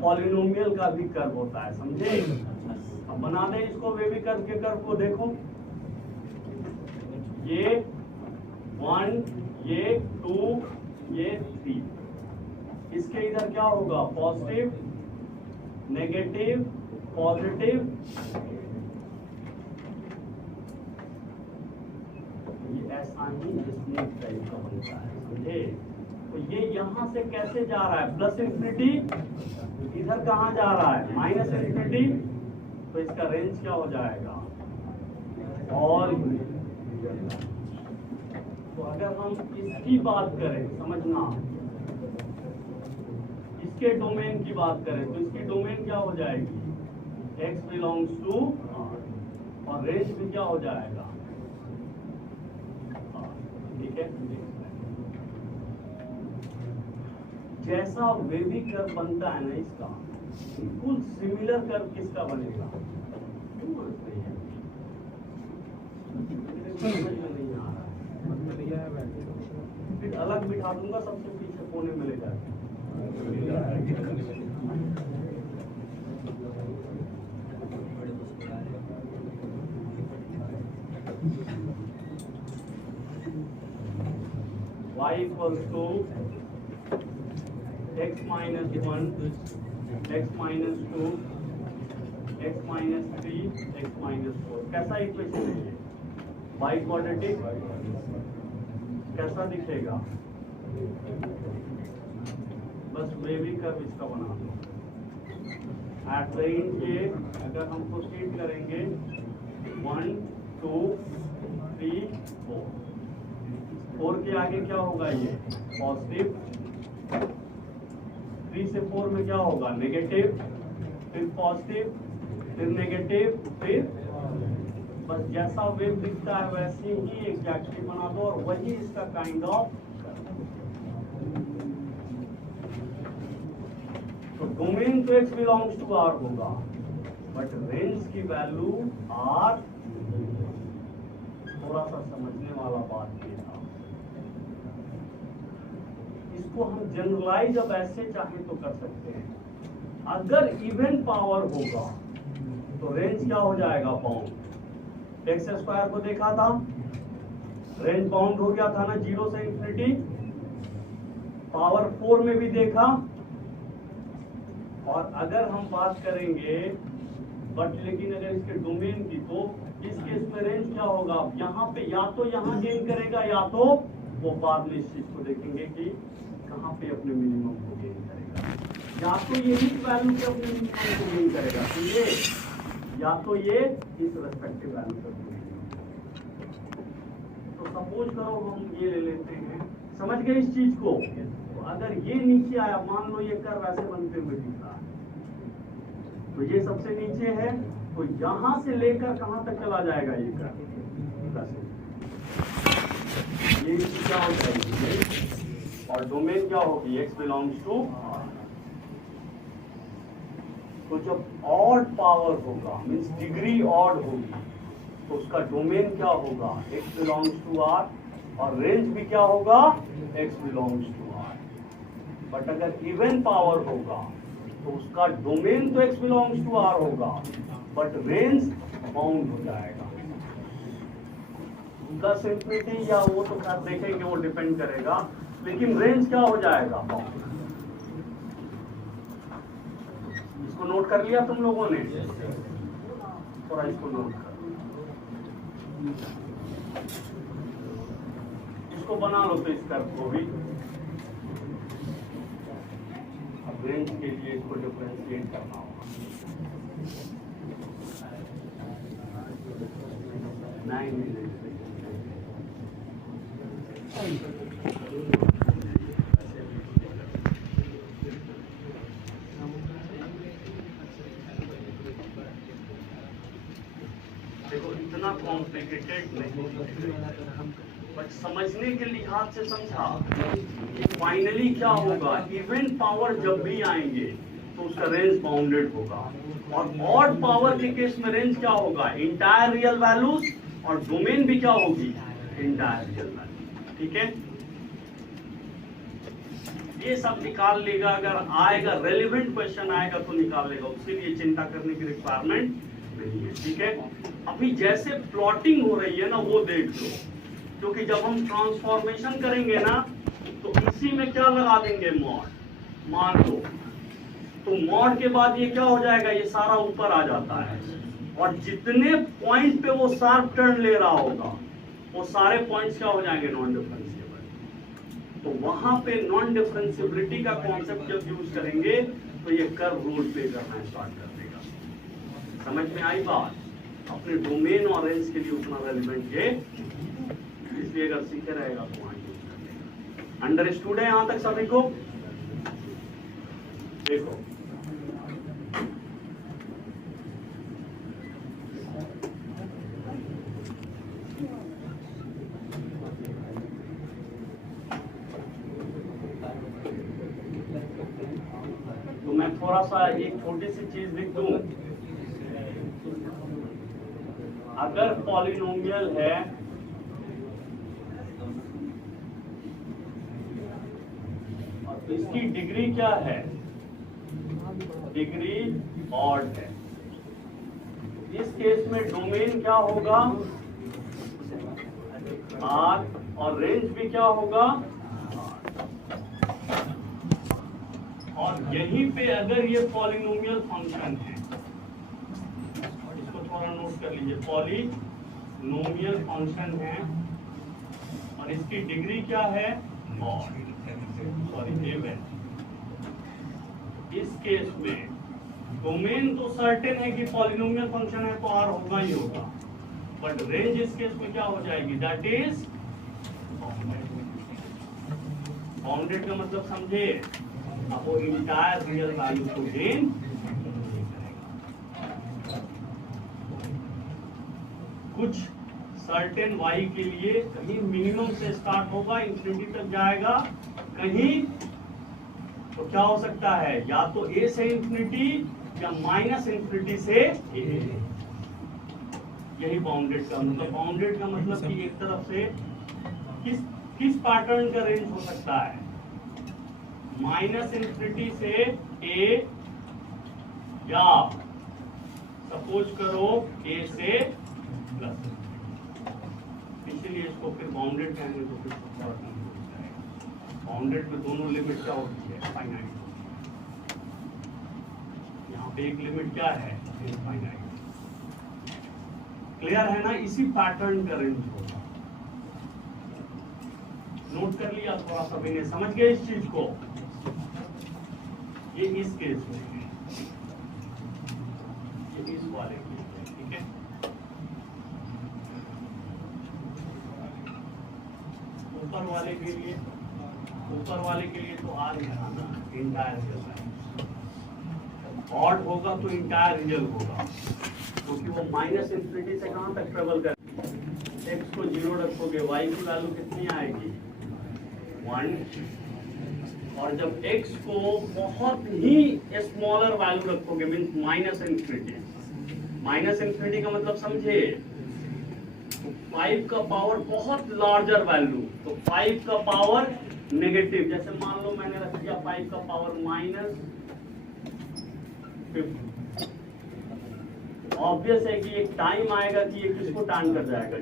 पॉलिनोमियल का भी कर्व होता है, समझे? अब बना दे इसको, वेवी कर्व के कर्व को देखो, ये 1, ये 2, ये 3। इसके इधर क्या होगा, पॉजिटिव, नेगेटिव, पॉजिटिव। ये ऐसा ही स्मूथ टाइप का बनता है, समझे? तो ये यहां से कैसे जा रहा है, प्लस इंफिनिटी, इधर कहां जा रहा है, माइनस इंफिनिटी। तो इसका रेंज क्या हो जाएगा, और तो अगर हम इसकी बात करें, समझना, इसके डोमेन की बात करें तो इसकी डोमेन क्या हो जाएगी, x बिलोंग्स टू, और रेंज भी क्या हो जाएगा, ठीक है? जैसा वेवी कर्व बनता है ना इसका, बिल्कुल सिमिलर कर्व किसका बनेगा, नहीं आ रहा है, फिर अलग बिठा दूंगा, सबसे पीछे कोने में ले जाके। y equals to x minus 1, x minus 2, x minus 3, x minus 4। कैसा इक्वेशन है ये, बाई क्वाड्रेटिक, कैसा दिखेगा, बस वेवी कर्व इसका बना दो। एट द एंड ये अगर हम प्रोसीड करेंगे 1, 2, 3, 4, 4 के आगे क्या होगा, ये पॉजिटिव, 3 से 4 में क्या होगा, नेगेटिव, फिर पॉजिटिव, फिर नेगेटिव, फिर बस जैसा वेव दिखता है वैसे ही एग्जैक्टली बना दो, और वही इसका काइंड ऑफ। तो डोमेन तो x बिलोंग्स टू R होगा, बट रेंज की वैल्यू R। थोड़ा सा समझने वाला बात ये था, इसको हम जनरलाइज अब ऐसे चाहे तो कर सकते हैं। अगर इवन पावर होगा तो रेंज क्या हो जाएगा, बाउंड। एक्स स्क्वायर को देखा था, रेंज बाउंड हो गया था ना 0 से इंफिनिटी। पावर 4 में भी देखा। और अगर हम बात करेंगे बट लेकिन अगर इसके डोमेन की, तो इस केस में रेंज क्या होगा, यहाँ पे या तो यहाँ गेन करेगा, या तो वो बाद में इस चीज को देखेंगे कि कहाँ पे अपने मिनिमम को गेन करेगा, या तो ये इस वैल्यू पे अपने मिनिमम को गेन करेगा, तो ये या तो ये इस रेस्पेक्टिव वैल्यू पर। तो सपोज करो हम ये ले लेते हैं, समझ गए इस चीज को। तो अगर ये नीचे आया, मान लो ये कर्व ऐसे बनते हुए दिख रहा है, तो ये सबसे नीचे है, तो यहां से लेकर कहां तक चला जाएगा ये कर्व, ये क्या हो जाएगी, और डोमेन क्या होगी, x बिलोंग्स टू। तो जब ऑड पावर होगा, मींस डिग्री ऑड होगी, तो उसका डोमेन क्या होगा, x बिलोंग्स टू R, और रेंज भी क्या होगा, x belongs to R। But अगर इवन पावर होगा तो उसका डोमेन तो x बिलोंग्स टू R होगा, बट रेंज बाउंड हो जाएगा। प्लस इंफिनिटी या वो तो खैर देखेंगे, वो डिपेंड करेगा, लेकिन रेंज क्या हो जाएगा, बाउंड। इसको नोट कर लिया तुम लोगों ने, थोड़ा इसको नोट कर, इसको बना लो। तो इस कर्व को भी अब रेंज के लिए इसको डिफरेंशिएट करना होगा। 9 मिनट देखो इतना कॉम्प्लिकेटेड नहीं, बट समझने के लिहाज से समझा। फाइनली क्या होगा, इवन पावर जब भी आएंगे तो उसका रेंज बाउंडेड होगा, और ऑड पावर के केस में रेंज क्या होगा, इंटायर रियल वैल्यूज, और डोमेन भी क्या होगी, इंटायर रियल वैल्यू। ठीक है, ये सब निकाल लेगा, अगर आएगा रेलेवेंट क्वेश्चन आएगा तो निकाल लेगा, उसके लिए चिंता करने की रिक्वायरमेंट नहीं है। ठीक है, अभी जैसे प्लॉटिंग हो रही है ना वो देख लो, क्योंकि जब हम ट्रांसफॉर्मेशन करेंगे ना तो इसी में क्या लगा देंगे, मॉड, मान लो, तो मॉड के बाद ये क्या हो जाएगा, ये सारा ऊपर आ जाता है, और जितने पॉइंट पे वो शार्प टर्न ले रहा होगा वो सारे पॉइंट्स क्या हो जाएंगे, नॉन डिफरेंशिएबल। तो वहां पे नॉन डिफरेंशिएबिलिटी का कॉन्सेप्ट जब यूज करेंगे तो ये कर्व रोल प्ले करना स्टार्ट कर देगा। समझ में आई बात? अपने डोमेन और रेंज के लिए उतना रेलिवेंट ये, इसलिए अगर सीखे रहेगा तो वहां यूज कर लेगा। अंडरस्टूड है यहां तक सभी को? देखो तो मैं थोड़ा सा एक छोटी सी चीज लिख दूं, अगर पॉलिनोमियल है और इसकी डिग्री क्या है, डिग्री ऑड है, इस केस में डोमेन क्या होगा, आर, और रेंज भी क्या होगा, और यहीं पे अगर ये पॉलिनोमियल फंक्शन है, इसको थोड़ा नोट कर लीजिए, पॉलिनोमियल फंक्शन है और इसकी डिग्री क्या है, ऑड, सॉरी इवन। इस केस में डोमेन तो सर्टेन है कि पॉलिनोमियल फंक्शन है तो आर होगा ही होगा, बट रेंज इस केस में क्या हो जाएगी, दैट इज बाउंडेड। का मतलब समझे, अब वो इंटायर रियल वैल्यू को गेन कुछ सर्टेन y के लिए कहीं मिनिमम से स्टार्ट होगा, इंफिनिटी तक जाएगा, कहीं तो क्या हो सकता है, या तो a से इंफिनिटी या माइनस इंफिनिटी से a। यही बाउंडेड का मतलब, बाउंडेड का मतलब कि एक तरफ से किस पैटर्न का रेंज हो सकता है, माइनस इंफिनिटी से a, या सपोज करो a से प्लस, इसीलिए इसको फिर बाउंडेड कहेंगे तो फिर फर्क नहीं होता है। बाउंडेड में दोनों लिमिट क्या होती है, फाइनाइट। यहाँ पे एक लिमिट क्या है, इनफाइनाइट। क्लियर है ना? इसी पैटर्न का रेंज होगा। नोट कर लिया थोड़ा सा मैंने, समझ गए इस चीज को? ये इस केस में है, ये इस वाले के लिए, ठीक है। ऊपर वाले के लिए, ऊपर वाले के लिए तो आर है ना, इंटायर रियल। ऑड होगा तो इंटायर रियल होगा, क्योंकि वो माइनस इंफिनिटी से कहां तक ट्रेवल कर, x को 0 रखोगे, y की वैल्यू कितनी आएगी, 1, और जब x को बहुत ही स्मॉलर वैल्यू रखोगे, means minus infinity. Minus infinity का मतलब समझे, 5 का पावर बहुत लार्जर वैल्यू, तो 5 का पावर नेगेटिव, जैसे मान लो मैंने रख दिया 5 का पावर -50। ऑब्वियस है कि एक टाइम आएगा कि ये किसको टर्न कर जाएगा,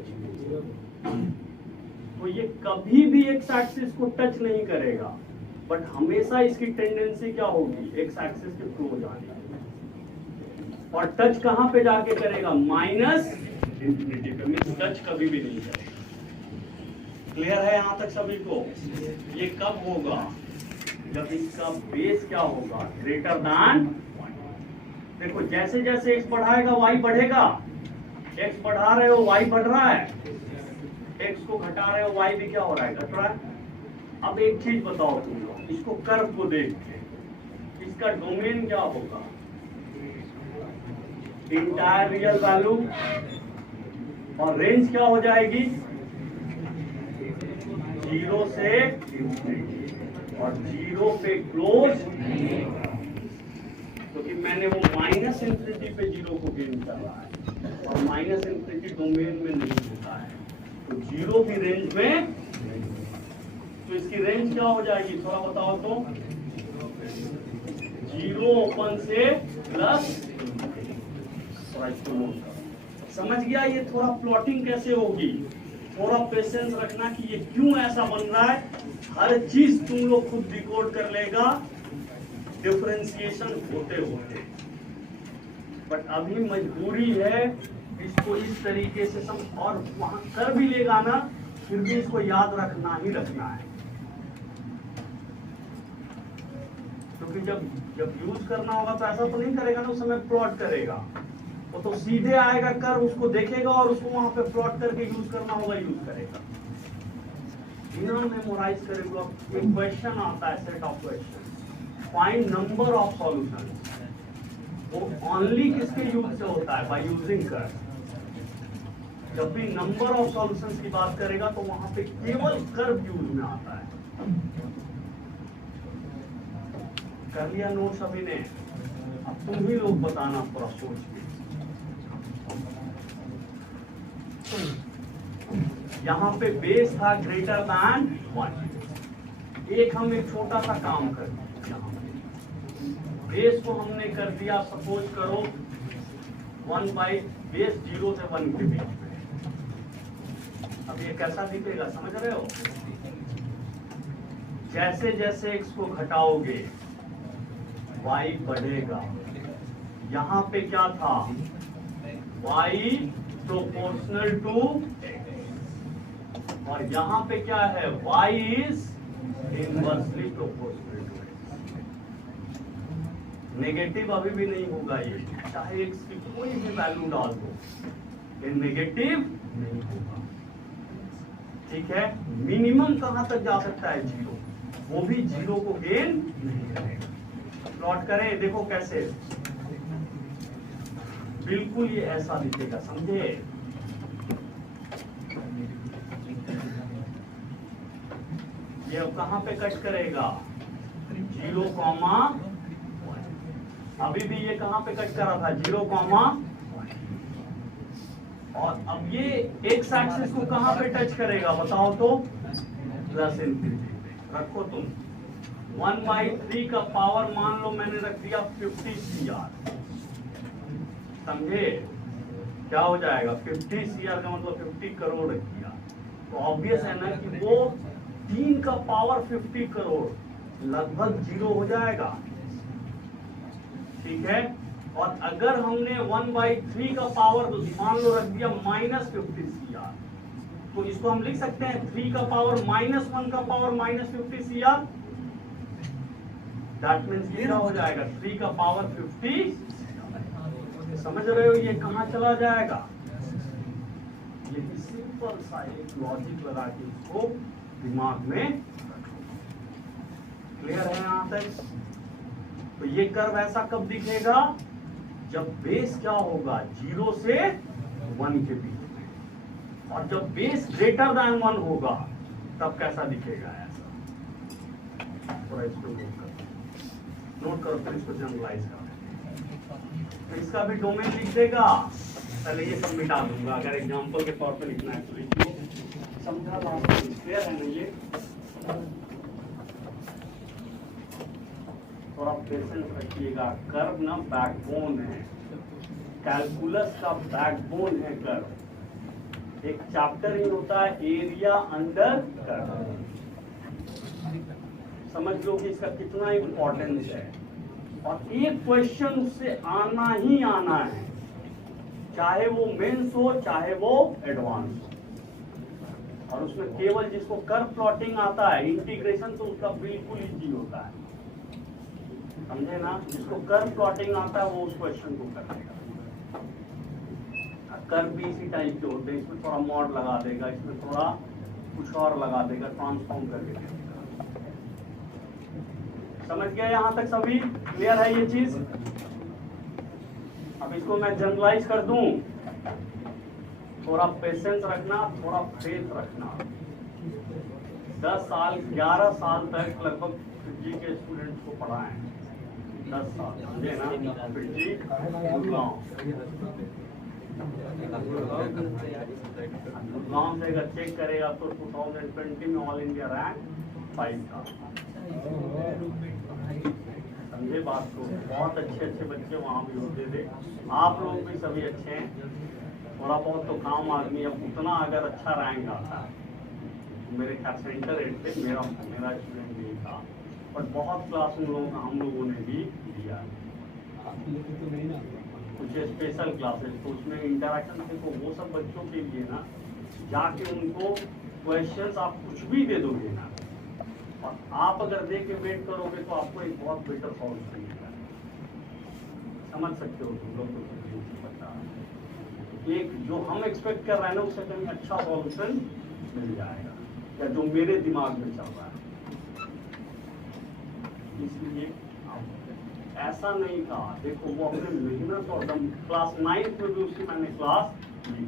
तो ये कभी भी एक्स एक्सिस को टच नहीं करेगा, बट हमेशा इसकी टेंडेंसी क्या होगी, एक्स एक्सिस के क्लोज आने, और टच कहां पे जाके करेगा, माइनस इंफिनिटी पे, मींस टच कभी भी नहीं करेगा। क्लियर है यहां तक सभी को? ये कब होगा, जब इसका बेस क्या होगा, ग्रेटर दैन। देखो जैसे जैसे x बढ़ाएगा y बढ़ेगा, x बढ़ा रहे हो y बढ़ रहा है, x को घटा रहे हो y भी क्या हो रहा है, घट रहा है। अब एक चीज बताओ तुम लोग, इसको कर्व को देख के इसका डोमेन क्या होगा, इंटायर रियल वैल्यू और रेंज क्या हो जाएगी 0 से इंफिनिटी और 0 पे क्लोज, क्योंकि मैंने वो माइनस इंफिनिटी पे 0 को गेन कर रहा है और माइनस इंफिनिटी डोमेन में नहीं होता है, तो 0 की रेंज में, तो इसकी रेंज क्या हो जाएगी थोड़ा बताओ तो, 0 ओपन से प्लस, समझ गया। ये थोड़ा प्लॉटिंग कैसे होगी, थोड़ा पेशेंस रखना कि ये क्यों ऐसा बन रहा है, हर चीज तुम लोग खुद डिकोड कर लेगा डिफरेंशिएशन होते होते, बट अभी मजबूरी है इसको इस तरीके से सब, और वहां कर भी लेगा ना फिर भी इसको याद रखना ही रखना है, क्योंकि जब यूज करना होगा तो ऐसा तो नहीं करेगा ना, उस समय प्लॉट करेगा वो तो सीधे आएगा कर, उसको देखेगा और उसको वहां पे प्लॉट करके यूज करना होगा, यूज करेगा बिना मेमोराइज करे। एक क्वेश्चन आता है, set of question, find number of solution, वो ओनली किसके यूज से होता है, बाय यूजिंग कर। जब भी नंबर ऑफ सॉल्यूशंस की बात करेगा तो वहां पे केवल कर्व यूज में आता है। कर लिया नोट्स अभी ने, अब तुम ही लोग बताना थोड़ा सोच के। यहां पे बेस था ग्रेटर दैन 1, एक हम एक छोटा सा काम कर दिया, यहां पे बेस को हमने कर दिया सपोज करो 1 बाई बेस 0 से 1 के बीच में। अब ये कैसा दिखेगा समझ रहे हो, जैसे जैसे x को घटाओगे y बढ़ेगा, यहां पे क्या था y प्रोपोर्शनल टू x, और यहां पे क्या है y is inversely proportional to x। Negative अभी भी नहीं होगा ये, चाहे x की कोई भी वैल्यू डाल दो ये नेगेटिव नहीं होगा, ठीक है। मिनिमम कहां तक जा सकता है 0, वो भी 0 को गेन नहीं करेगा। प्लॉट करें देखो कैसे, बिल्कुल ये ऐसा दिखेगा, समझे। ये अब कहां पे कट करेगा 0, अभी भी ये कहां पे कट कर रहा था 0, और अब ये एक्स एक्सिस को कहां पे टच करेगा बताओ तो, प्लस इंफिनिटी रखो तुम। 1/3 का पावर मान लो मैंने रख दिया 50 CR, समझे क्या हो जाएगा 50 CR का मतलब 50 करोड़ रख दिया, तो ऑब्वियस है ना कि वो 3 का पावर 50 करोड़ लगभग 0 हो जाएगा, ठीक है। और अगर हमने 1/3 का पावर मान लो रख दिया -50 CR, तो इसको हम लिख सकते हैं 3 का पावर -1 का पावर -50 CR, दैट मीन्स ये क्या हो जाएगा 3 का पावर 50। समझ रहे हो ये कहां चला जाएगा, ये सिंपल सा एक लॉजिक लगा के इसको दिमाग में, क्लियर है यहां तक। तो ये कर्व ऐसा कब दिखेगा, जब बेस क्या होगा 0 से 1 के बीच में, और जब बेस ग्रेटर दैन 1 होगा तब कैसा दिखेगा ऐसा। थोड़ा इसको नोट करो फिर इसको जनरलाइज करो, तो इसका भी डोमेन लिख देगा। पहले ये सब मिटा दूंगा, अगर एग्जांपल के तौर पे लिखना है तो लिख लो, समझा क्लियर है ना ये। थोड़ा पेशेंस रखिएगा, कर्व ना बैकबोन है, कैलकुलस का बैकबोन है कर्व। एक चैप्टर ही होता है एरिया अंडर कर्व, समझ लो कि इसका कितना इंपॉर्टेंस है, और एक क्वेश्चन से आना ही आना है, चाहे वो मेंस हो चाहे वो एडवांस हो, और उसमें केवल जिसको कर्व प्लॉटिंग आता है इंटीग्रेशन तो उसका बिल्कुल इजी होता है, समझे ना। जिसको कर्व प्लॉटिंग आता है वो उस क्वेश्चन को कर लेगा। कर्व भी इसी टाइप के होते हैं, इसमें थोड़ा मॉड लगा देगा, इसमें थोड़ा कुछ और लगा देगा, ट्रांसफॉर्म करके देगा। समझ गया यहां तक सभी, क्लियर है ये चीज। अब इसको मैं जनरलाइज कर दूं थोड़ा पेशेंस रखना, थोड़ा फेथ रखना। 10 साल 11 साल तक लगभग फिजी के स्टूडेंट्स को पढ़ाएं। 10 साल समझे ना, फिजी गुड़गांव से अगर चेक करेगा तो 2020 में ऑल इंडिया रैंक 5 था। समझे बात को? बहुत अच्छे अच्छे बच्चे वहाँ भी होते थे। आप लोग भी सभी अच्छे हैं, थोड़ा बहुत तो काम आदमी। अब उतना अगर अच्छा रैंक आता है, मेरे ख्याल सेंटर 8 पे मेरा स्टूडेंट नहीं था, पर बहुत क्लास हम लोगों ने भी दिया। कुछ स्पेशल क्लासेस तो उसमें इंटरेक्शन थे, तो वो सब बच्चों के लिए ना, जाके उनको क्वेश्चंस आप कुछ भी दे दोगे ना, और आप अगर दे के वेट करोगे तो आपको एक बहुत बेटर सॉल्यूशन मिलेगा। समझ सकते हो तुम लोग? तो बता एक जो हम एक्सपेक्ट कर रहे हैं ना, उससे कहीं अच्छा सॉल्यूशन मिल जाएगा, या जो मेरे दिमाग में चल रहा है। इसलिए ऐसा नहीं था। देखो वो अपने मेहनत और दम, क्लास 9 में भी उसकी मैंने क्लास ली।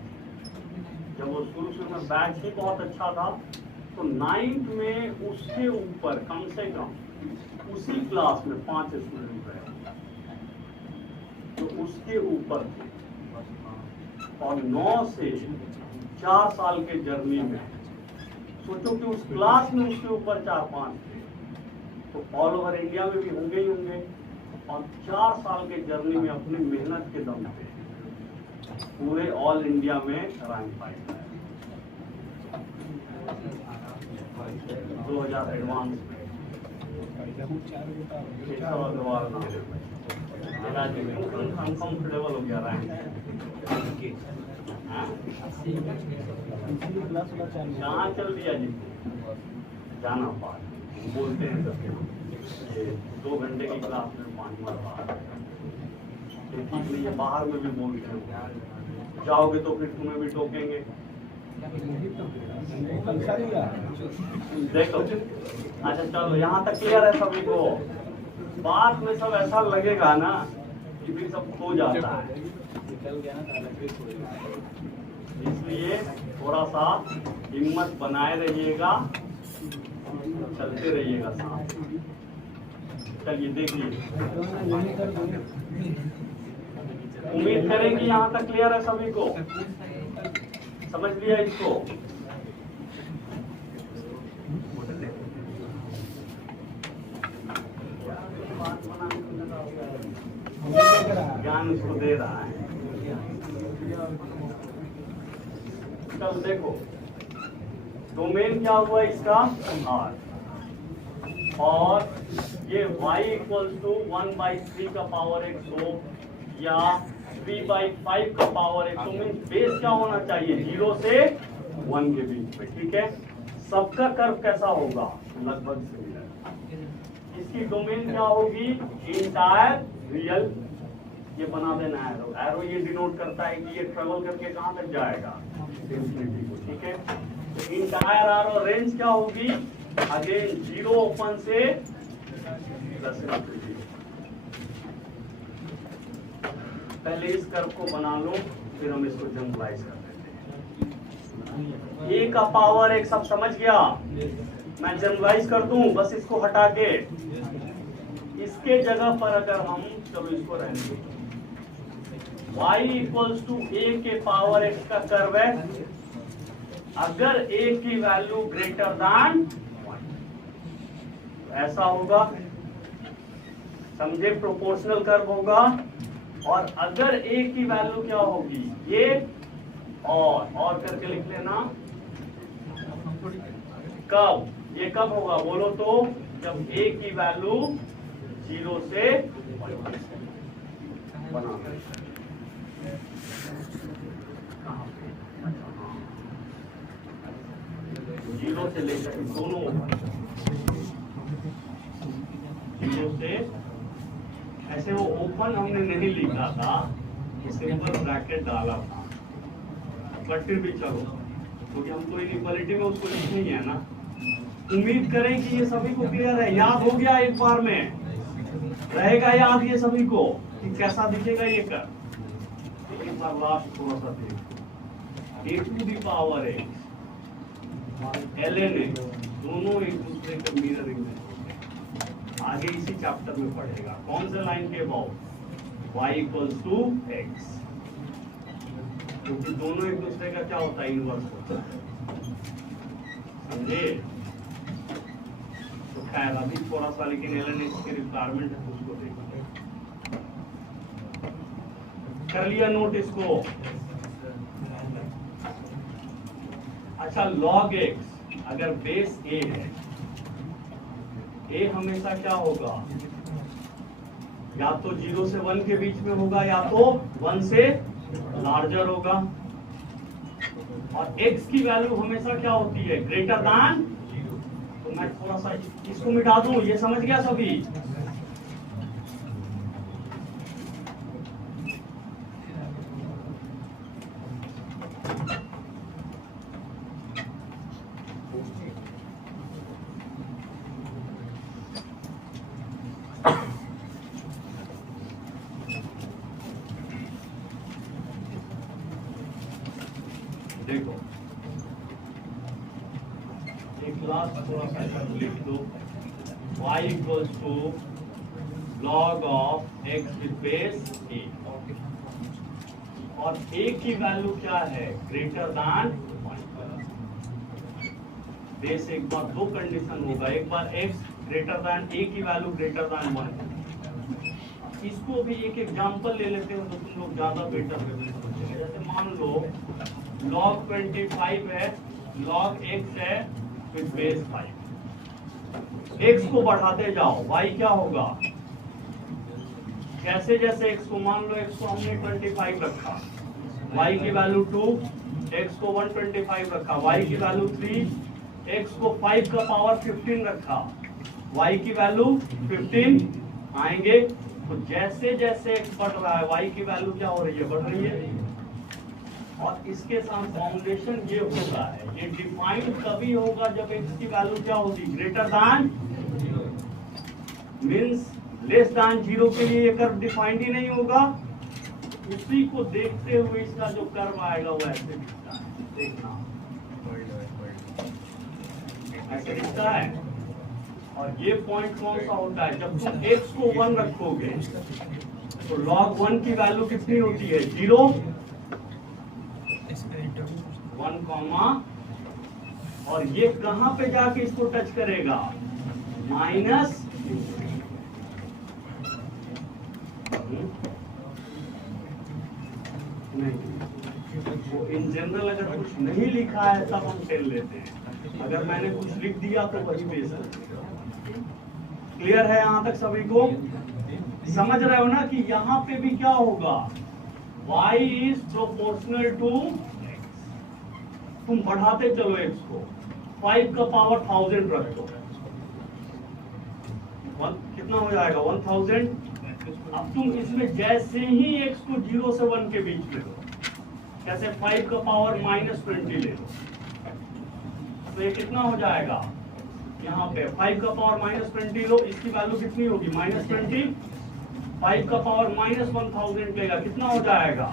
जब वो शुरू में बैच ही बहुत अच्छा था, तो 9th में उसके ऊपर कम से कम उसी क्लास में 5 स्टूडेंट रहे, तो उसके ऊपर थे। और 9 से 4 साल के जर्नी में सोचो कि उस क्लास में उसके ऊपर 4-5 थे, तो ऑल ओवर इंडिया में भी होंगे ही होंगे। और 4 साल के जर्नी में अपनी मेहनत के दम पे पूरे ऑल इंडिया में रैंक पाया। 2000 एडवांस में अनकम्फर्टेबल हो गया रैंक। कहाँ चल दिया जी? जाना पार बोलते हैं सब, 2 घंटे की क्लास में 5 बार बाहर। ठीक नहीं है, बाहर में भी बोलते हैं, जाओगे तो फिर तुम्हें भी टोकेंगे। देखो अच्छा चलो, यहाँ तक क्लियर है सभी को? बात में सब ऐसा लगेगा ना कि फिर सब खो जाता है, इसलिए थोड़ा सा हिम्मत बनाए रहिएगा, चलते रहिएगा साथ। चलिए देखिए, उम्मीद करेंगे यहाँ तक क्लियर है सभी को? समझ लिया इसको? ज्ञान उसको दे रहा है। चल देखो, डोमेन क्या हुआ इसका? R, और ये y = 1/3 का पावर x हो, या 3/5 का पावर x हो। मीन्स बेस क्या होना चाहिए? 0 से 1 के बीच में। ठीक है, सबका कर्व कैसा होगा? लगभग सिमिलर। इसकी डोमेन क्या होगी? Entire real. ये बना देना एरो। एरो ये डिनोट करता है कि ये ट्रेवल करके कहां तक जाएगा? इंफिनिटी को। ठीक है, तो इंटायर आर और रेंज क्या होगी? अगेन 0 ओपन से प्लस इंफिनिटी। पहले इस कर्व को बना लो, फिर हम इसको जनरलाइज कर देते हैं। ए का पावर एक सब समझ गया? मैं जनरलाइज कर दूं बस इसको हटा के। इसके जगह पर अगर हम, चलो इसको रहने दो, y = a के पावर x का कर्व है। अगर a की वैल्यू ग्रेटर दैन 1, ऐसा होगा, समझे? प्रोपोर्शनल कर्व होगा। और अगर a की वैल्यू क्या होगी? ये और करके लिख लेना। कब? ये कब होगा बोलो तो? जब a की वैल्यू 0 से 0 से लेकर दोनों 0 से, ऐसे वो ओपन हमने नहीं लिखा था, सिंपल ब्रैकेट डाला था, बट फिर भी चलो, क्योंकि हमको इनइक्वालिटी में उसको लिखनी है ना। उम्मीद करें कि ये सभी को क्लियर है, याद हो गया? एक बार में रहेगा याद ये सभी को कि कैसा दिखेगा ये कर? एक बार लास्ट थोड़ा सा देखो। A to the power X ln x दोनों एक दूसरे के मिररिंग में होते हैं। आगे इसी चैप्टर में पढ़ेगा कौन से लाइन के about y equals to x, क्योंकि दोनों एक दूसरे का क्या होता है, इनवर्स होता है, समझे। तो खैर अभी थोड़ा सा लेकिन ln x की रिक्वायरमेंट है तो उसको देखिए। कर लिया नोट इसको। अच्छा log x अगर बेस a है, a हमेशा क्या होगा, या तो 0 से 1 के बीच में होगा या तो 1 से लार्जर होगा, और x की वैल्यू हमेशा क्या होती है, ग्रेटर दैन। तो मैं थोड़ा सा इसको मिटा दूं, ये समझ गया सभी। देखो एक लास्ट थोड़ा सा लिख दो, y equals to log of x with base a, और a की वैल्यू क्या है, ग्रेटर दैन 1। बेस एक बार दो कंडीशन होगा, एक बार x ग्रेटर दैन a की वैल्यू ग्रेटर दैन 1। इसको भी एक एग्जांपल ले लेते हो तो तुम लोग ज्यादा बेटर समझेंगे। जैसे मान लो log 25 है, log x है विद बेस 5। x को बढ़ाते जाओ, y क्या होगा, जैसे जैसे x को, मान लो x को हमने 25 रखा, y की वैल्यू 2, x को 125 रखा, y की वैल्यू 3, x को 5 का पावर 15 रखा, y की वैल्यू 15 आएंगे। तो जैसे जैसे x बढ़ रहा है y की वैल्यू क्या हो रही है, बढ़ रही है। और इसके साथ फॉर्मुलेशन ये होता है, ये डिफाइंड तभी होगा जब x की वैल्यू क्या होगी, greater than, means less than 0 के लिए ये कर्व डिफाइंड ही नहीं होगा। उसी को देखते हुए इसका जो कर्व आएगा वो ऐसे दिखता है, देखना ऐसे दिखता है। और ये पॉइंट कौन सा होता है, जब तुम x को 1 रखोगे तो log 1 की वैल्यू कितनी होती है, 0, 1 कॉमा, और ये कहां पे जाके इसको टच करेगा, माइनस। नहीं, वो इन जनरल अगर कुछ नहीं लिखा है तब हम टेल लेते हैं, अगर मैंने कुछ लिख दिया तो वही बेस है। क्लियर है यहां तक सभी को, समझ रहे हो ना कि यहां पे भी क्या होगा, y is proportional to x। तुम बढ़ाते चलो x को, 5 का पावर 1000 रख दो, कितना हो जाएगा, 1000। अब तुम इसमें जैसे ही x को 0 से 1 के बीच में लो, जैसे 5 का पावर -20 ले लो, तो ये कितना हो जाएगा, यहाँ पे 5 का पावर -20 लो, इसकी वैल्यू कितनी होगी, -20, 5 का पावर -1000 लेगा, कितना हो जाएगा।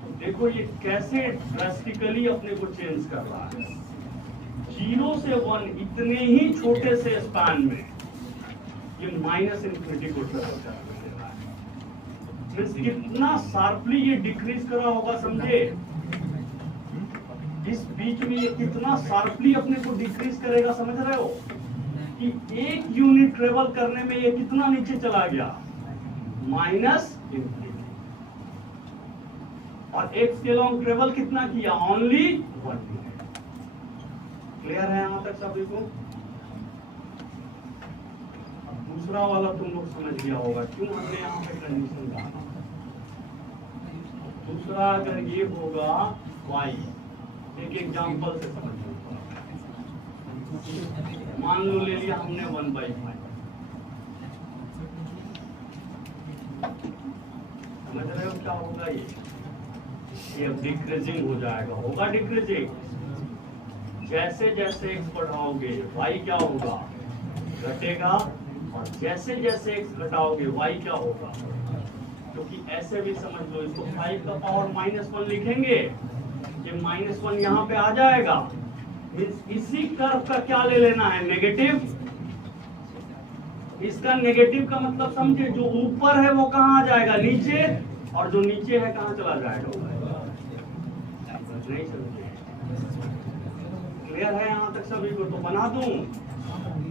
तो देखो ये कैसे ड्रास्टिकली अपने को चेंज कर रहा है, 0 से 1 इतने ही छोटे से स्पैन में ये -∞ को ट्रेवल कर रहा है। कितना शार्पली ये डिक्रीज करा होगा, समझे। इस बीच में ये कितना शार्पली अपने को डिक्रीज करेगा, समझ रहे हो कि 1 यूनिट ट्रेवल करने में ये कितना नीचे चला गया, -∞। और x के लॉन्ग ट्रेवल कितना किया, ओनली 1 यूनिट। क्लियर है यहां तक सभी को। दूसरा वाला तुम लोग समझ लिया होगा क्यों हमने यहाँ पे कंडीशन डाला। दूसरा अगर ये होगा y, एक एग्जांपल से समझ मान लो ले लिया हमने 1/5, समझ रहे हो क्या होगा, ये अब डिक्रीजिंग हो जाएगा, होगा डिक्रीजिंग। जैसे जैसे x बढ़ाओगे y क्या होगा, घटेगा, और जैसे जैसे x घटाओगे y क्या होगा। क्योंकि ऐसे भी समझ लो, इसको 5 का पावर -1 लिखेंगे -1 यहाँ पे आ जाएगा। इसी कर्व का क्या ले लेना है, नेगेटिव। इसका नेगेटिव का मतलब समझे, जो ऊपर है वो कहाँ आ जाएगा, नीचे, और जो नीचे है कहाँ चला जाएगा। नहीं समझे? क्लियर है यहाँ तक सभी को? तो बना दूं।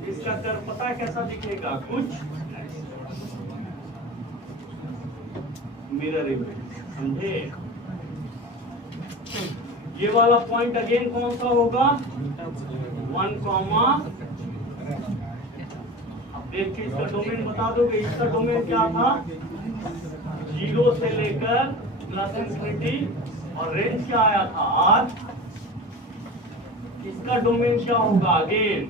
इसका कर्व पता है कैसा दिखेगा, कुछ मिरर इमेज, समझे? ये वाला पॉइंट अगेन कौन सा होगा, 1, अब देख के इसका डोमेन बता दोगे। इसका डोमेन क्या था, 0 से लेकर +∞, और रेंज क्या आया था, R। इसका डोमेन क्या होगा, अगेन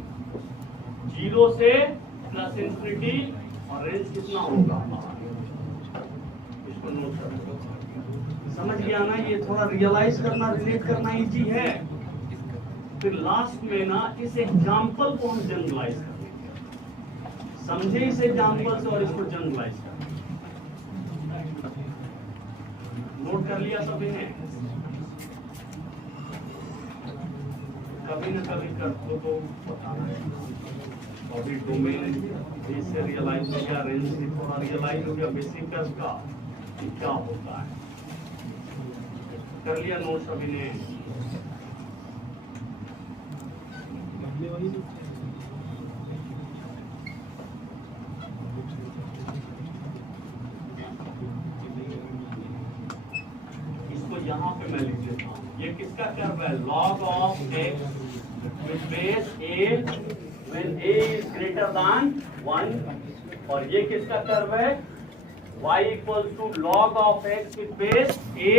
0 से +∞, और रेंज कितना होगा, इसको नोट कर लो। समझ गया ना? ये थोड़ा रियलाइज करना, रिलेट करना इजी है। फिर लास्ट में ना इस एग्जाम्पल को हम जनरलाइज करेंगे। समझे इस एग्जाम्पल से और इसको जनरलाइज करें। नोट कर लिया सभी ने? कभी न कभी कर तो बताना है। अभी डोमेन से रियलाइज हो गया, रेंज से थोड़ा रियलाइज हो गया, बेसिक कर्व का क्या होता है। कर लिया नोट सभी ने? इसको यहाँ पे मैं लिख देता हूँ। ये किसका कर्व है, log of x with base a when a is greater than 1, और ये किसका कर्व है, y equals to log of x with base a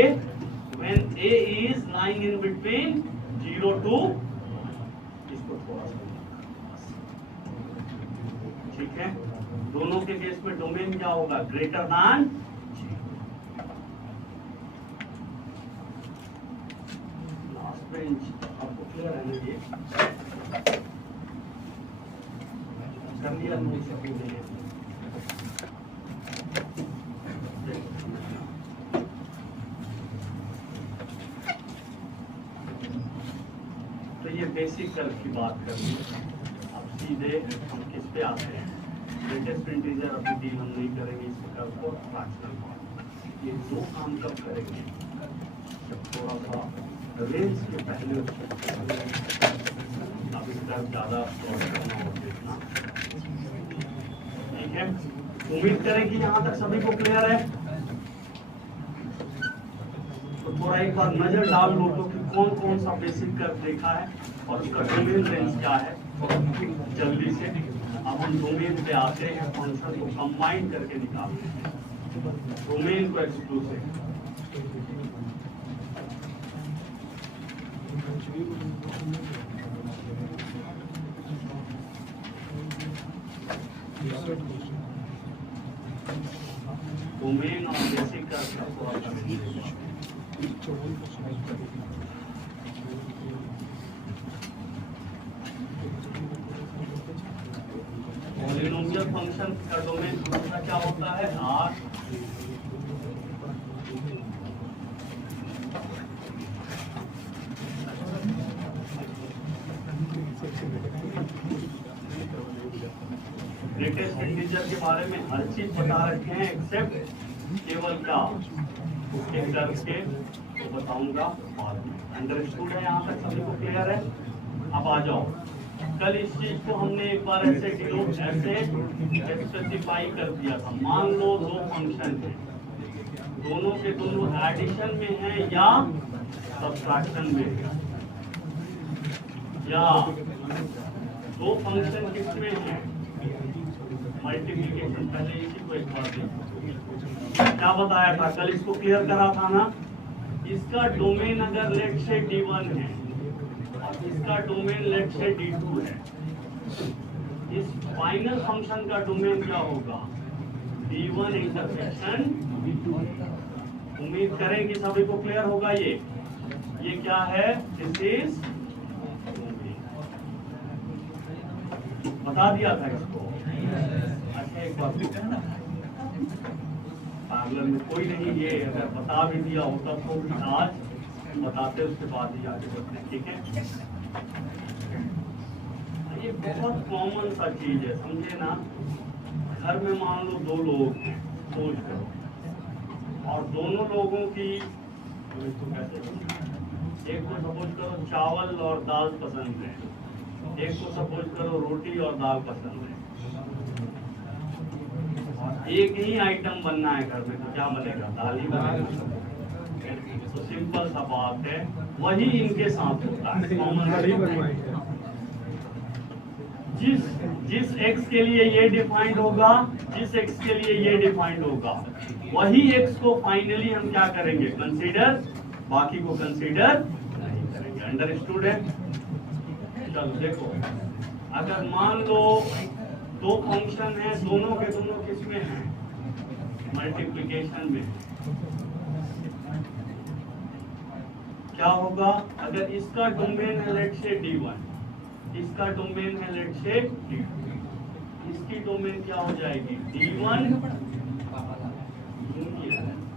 when a is lying in between 0 to, इसको थोड़ा सा, ठीक है? दोनों के केस में डोमेन क्या होगा, ग्रेटर दैन। लास्ट बेंच आपको क्लियर है ना? ये कर लिया नोट सभी ने? ये बेसिक कर्व की बात कर ली। अब सीधे हम किस पे आते हैं, ग्रेटेस्ट इंटीजर अभी डील हम नहीं करेंगे इस कर्व को, फ्रैक्शनल फॉर्म। ये दो काम कब करेंगे, जब थोड़ा सा रेंज के पहले अब इस कर्व ज़्यादा सॉल्व करना हो देखना, ठीक है? उम्मीद करें कि यहाँ तक सभी को क्लियर है। तो थोड़ा एक बार नजर डाल लो तो कि कौन कौन सा बेसिक कर्व देखा है और उसका डोमेन रेंज क्या है। जल्दी से अब हम डोमेन पे आते हैं, फंक्शन को कंबाइन करके निकालते हैं, डोमेन को एक्सक्लूसिव। डोमेन और बेसिक कर्व का थोड़ा पॉलिनोमियल फंक्शन का डोमेन हमेशा क्या होता है, R। ग्रेटेस्ट इंटीजर के बारे में हर चीज बता रखे हैं एक्सेप्ट केवल क्या उसके कर्व के, तो बताऊंगा बाद में। अंडरस्टूड है यहाँ तक सभी को, क्लियर है? अब आ जाओ, कल इस चीज को हमने एक बार ऐसे स्पेसिफाई कर दिया था। मान लो दो फंक्शन है, दोनों के दोनों एडिशन में है या सब्ट्रैक्शन में है, या दो फंक्शन किसमें है, मल्टीप्लिकेशन। पहले इसी को एक बार देखो, क्या बताया था कल, इसको क्लियर करा था ना। इसका डोमेन अगर लेट से D1 है और इसका डोमेन लेट से D2 है, इस फाइनल फंक्शन का डोमेन क्या होगा, D1 इंटरसेक्शन D2। उम्मीद करें कि सभी को क्लियर होगा। ये क्या है, दिस इज, बता दिया था इसको। अच्छा एक बात, पार्लर में कोई नहीं, ये अगर बता भी दिया होता तो आज बताते उसके बाद ही आगे बढ़ते हैं, ठीक है। ये बहुत कॉमन सा चीज है, समझे ना। घर में मान लो 2 लोग हैं, सोच करो, और दोनों लोगों की तो इसको कैसे समझाएं? एक को सपोज करो चावल और दाल पसंद है, एक को सपोज करो रोटी और दाल पसंद है, और एक ही आइटम बनना है घर में, तो क्या बनेगा? दाल ही बनेगा। तो सिंपल सा बात है, वही इनके साथ होता है, कॉमन। जिस x के लिए ये डिफाइंड होगा, जिस x के लिए ये डिफाइंड होगा, वही x को फाइनली हम क्या करेंगे? कंसीडर, बाकी को कंसीडर नहीं करेंगे। अंडरस्टूड है? चलो देखो, अगर मान लो 2 फंक्शन है, दोनों के दोनों किस में है? मल्टीप्लिकेशन में। क्या होगा? अगर इसका डोमेन है लेट से D1, इसका डोमेन है लेट से D2, इसकी डोमेन क्या हो जाएगी? D1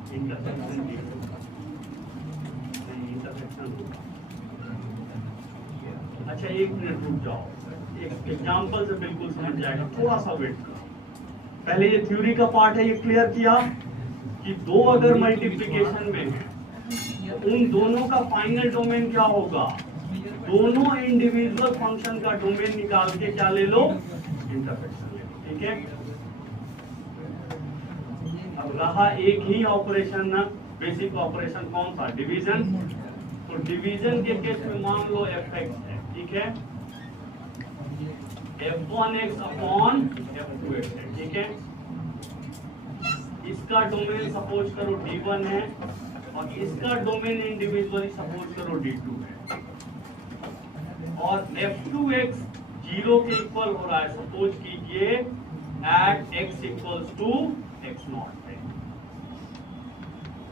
इंटरसेक्शन D2, नहीं इंटरसेक्शन होगा। अच्छा 1 मिनट रुक जाओ, एक एग्जांपल से बिल्कुल समझ जाएगा, थोड़ा सा वेट करो। पहले ये थ्योरी का पार्ट है, ये क्लियर किया कि 2 अगर मल्टीप्लिकेशन में है, उन दोनों का फाइनल डोमेन क्या होगा? दोनों इंडिविजुअल फंक्शन का डोमेन निकाल के क्या ले लो? इंटरसेक्शन ले लो, ठीक है। अब रहा एक ही ऑपरेशन ना, बेसिक ऑपरेशन कौन सा? डिवीजन। तो डिवीजन के केस में मान लो f(x) है, ठीक है, f1x अपॉन f2x है, ठीक है। इसका डोमेन सपोज करो D1 है, और इसका डोमेन इंडिविजुअली सपोज करो D2 है, और f2x 0 के इक्वल हो रहा है, सपोज कीजिए eight x equals to x0 पे।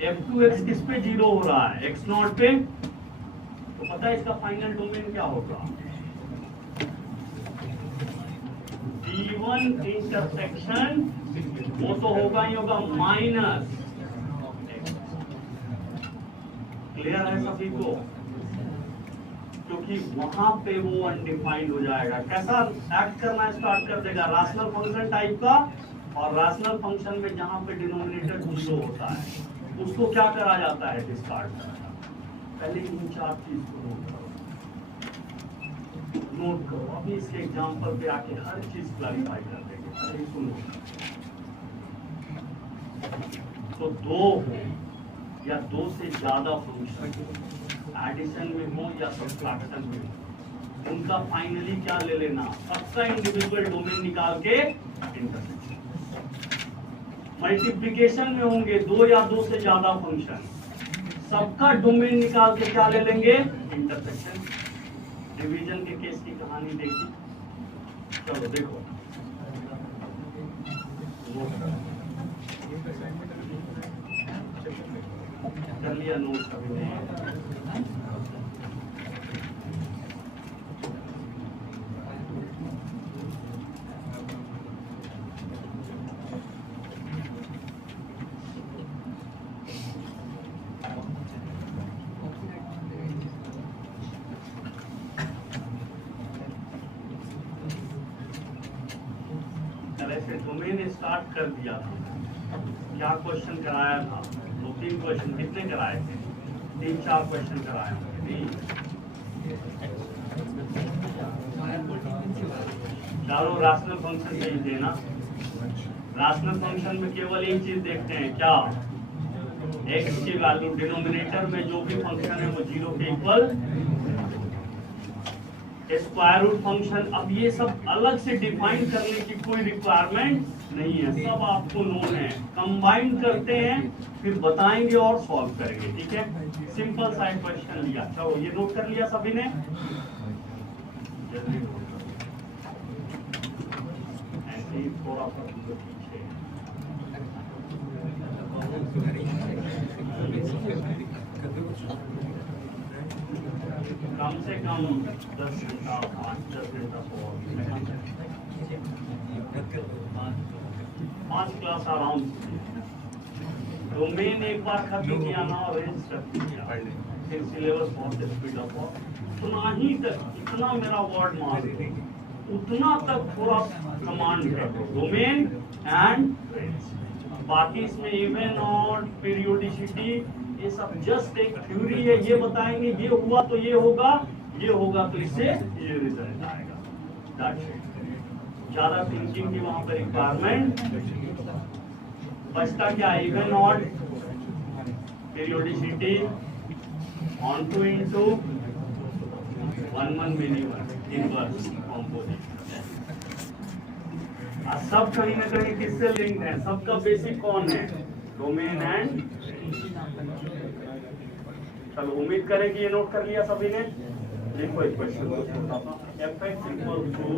f2x किस पे 0 हो रहा है? x0 पे। तो पता है इसका फाइनल डोमेन क्या होगा? D1 इंटरसेक्शन, वो तो होगा ही होगा माइनस। क्लियर है सभी को? क्योंकि वहां पे वो अनडिफाइंड हो जाएगा। कैसा एक्ट करना स्टार्ट कर देगा? रैशनल फंक्शन टाइप का। और रैशनल फंक्शन में जहां पे डिनोमिनेटर 0 होता है, उसको क्या करा जाता है? डिस्कार्ड करा जाता है। पहले इन 4 चीज को नोट करो। अभी इसके एग्जांपल पे आके हर चीज क्लैरिफाई कर देंगे। अरे सुनो, तो 2 हो या 2 से ज्यादा फंक्शन एडिशन में हो या सब्ट्रैक्शन में हो, उनका फाइनली क्या ले लेना? सबका इंडिविजुअल डोमेन निकाल के इंटरसेक्शन। मल्टीप्लिकेशन में होंगे 2 या 2 से ज्यादा फंक्शन, सबका डोमेन निकाल के क्या ले लेंगे? इंटरसेक्शन। डिवीजन के केस की कहानी देखी, चलो देखो, कर लिया नोट अभी नहीं? डोमेन स्टार्ट कर दिया था, क्या क्वेश्चन कराया था? 2-3 क्वेश्चन। कितने कराए थे? 3-4 क्वेश्चन कराए होंगे। चारों रैशनल फंक्शन चाहिए थे ना। रैशनल फंक्शन में केवल एक चीज देखते हैं, क्या? x की वैल्यू डिनोमिनेटर में जो भी फंक्शन है वो 0 के इक्वल। स्क्वायर रूट फंक्शन, अब ये सब अलग से डिफाइन करने की कोई रिक्वायरमेंट नहीं है, सब आपको नोन है। कंबाइन करते हैं, फिर बताएंगे और सॉल्व करेंगे, ठीक है। सिंपल सा क्वेश्चन लिया, चलो ये नोट कर लिया सभी ने? जल्दी ऐसे ही थोड़ा सा पीछे। कम से कम 10 घंटा 5-10 घंटा पांच क्लास आराम से। डोमेन एक बार खत्म किया ना, और रेंज खत्म किया। फिर सिलेबस बहुत स्पीड अप हो, उतना ही तक, इतना मेरा वर्ड मान लो, उतना तक थोड़ा कमांड है, डोमेन एंड रेंज। बाकी इसमें इवन और पीरियोडिसिटी ये सब जस्ट एक थ्योरी है, ये बताएंगे ये हुआ तो ये होगा, ये होगा तो इससे ये रिजल्ट आएगा। That's it. ज्यादा थिंकिंग की वहां पर रिक्वायरमेंट बचता क्या, even odd periodicity on two into 1 minimum inverse composition. सब कहीं ना कहीं किससे लिंक है, सबका बेसिक कौन है, डोमेन एंड। चलो उम्मीद करें कि ये नोट कर लिया सभी ने। देखो एक question fx equal to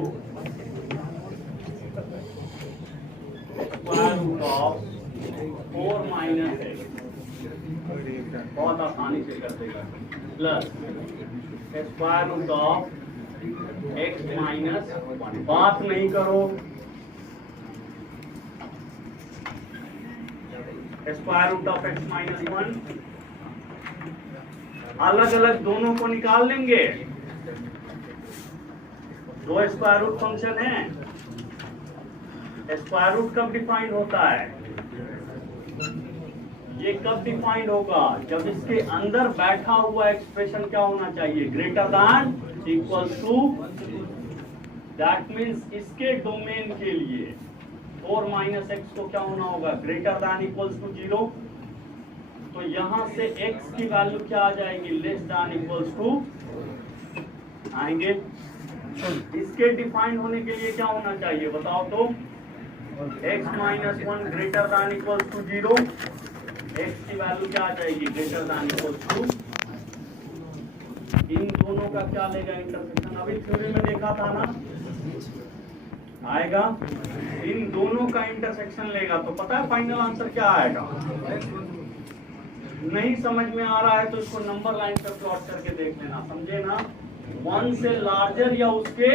square root of 4 minus x, बहुत आसानी से कर देगा, plus square root of x minus 1। बात नहीं करो, square root of x minus 1 अलग अलग दोनों को निकाल लेंगे। दो स्क्वायर रूट फंक्शन है, स्क्वायर रूट कब डिफाइंड होता है, ये कब डिफाइंड होगा, जब इसके अंदर बैठा हुआ एक्सप्रेशन क्या होना चाहिए, greater than equal to, that means इसके डोमेन के लिए 4 माइनस एक्स को क्या होना होगा, ग्रेटर दैन इक्वल्स टू 0। तो यहां से x की वैल्यू क्या आ जाएगी, लेस दैन इक्वल्स टू आएंगे। इसके डिफाइन होने के लिए क्या होना चाहिए बताओ तो, x minus 1 greater than equals to 0, x की वैल्यू क्या आ जाएगी, ग्रेटर दैन इक्वल्स टू, इन दोनों का क्या लेगा इंटरसेक्शन, अभी थ्योरी में देखा था ना, आएगा इन दोनों का इंटरसेक्शन लेगा तो पता है फाइनल आंसर क्या आएगा। नहीं समझ में आ रहा है तो इसको नंबर लाइन पर प्लॉट करके देख लेना, समझे ना, 1 से लार्जर या उसके,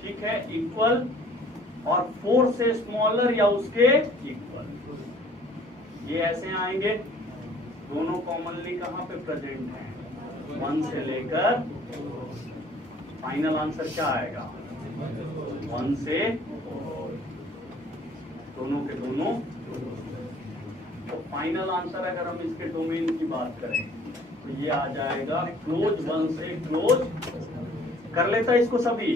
ठीक है, इक्वल, और 4 से स्मॉलर या उसके इक्वल, ये ऐसे आएंगे। दोनों कॉमनली कहां पे प्रेजेंट हैं, 1 से लेकर, फाइनल आंसर क्या आएगा, 1 से दोनों के दोनों। तो फाइनल आंसर अगर हम इसके डोमेन की बात करें तो ये आ जाएगा क्लोज, 1 से क्लोज कर लेता है इसको सभी,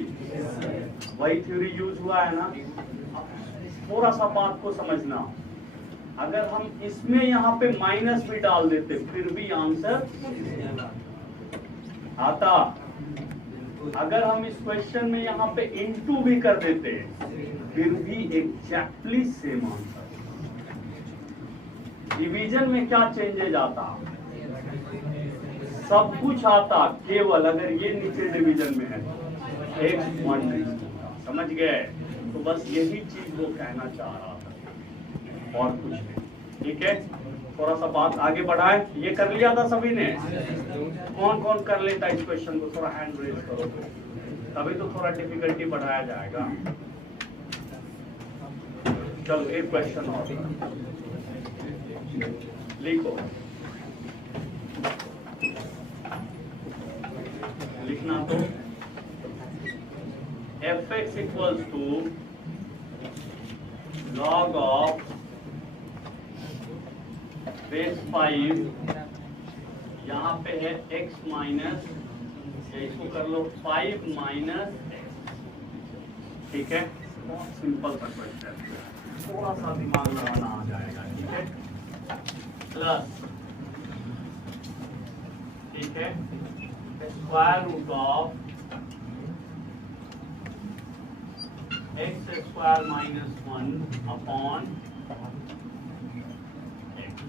वही थ्योरी यूज हुआ है ना। थोड़ा सा बात को समझना, अगर हम इसमें यहाँ पे माइनस भी डाल देते फिर भी आंसर आता, अगर हम इस क्वेश्चन में यहाँ पे इनटू भी कर देते फिर भी एग्जैक्टली सेम आंसर। डिवीजन में क्या चेंजेज आता, सब कुछ आता, केवल अगर ये नीचे डिवीजन में है x 1, समझ गए, तो बस यही चीज वो कहना चाह रहा था और कुछ नहीं, ठीक है। थोड़ा सा बात आगे बढ़ाए, ये कर लिया था सभी ने, कौन कौन कर लेता इस क्वेश्चन को, थोड़ा हैंड रेज करो, तभी तो थोड़ा डिफिकल्टी बढ़ाया जाएगा। चलो एक क्वेश्चन और लिखो, लिखना तो fx equals to log of base 5, यहाँ पे है x माइनस, इसको कर लो 5 माइनस x, ठीक है, सिंपल सा क्वेश्चन, थोड़ा सा दिमाग लगाना आ जाएगा, ठीक है, प्लस, ठीक है, square root of x square minus 1 upon x.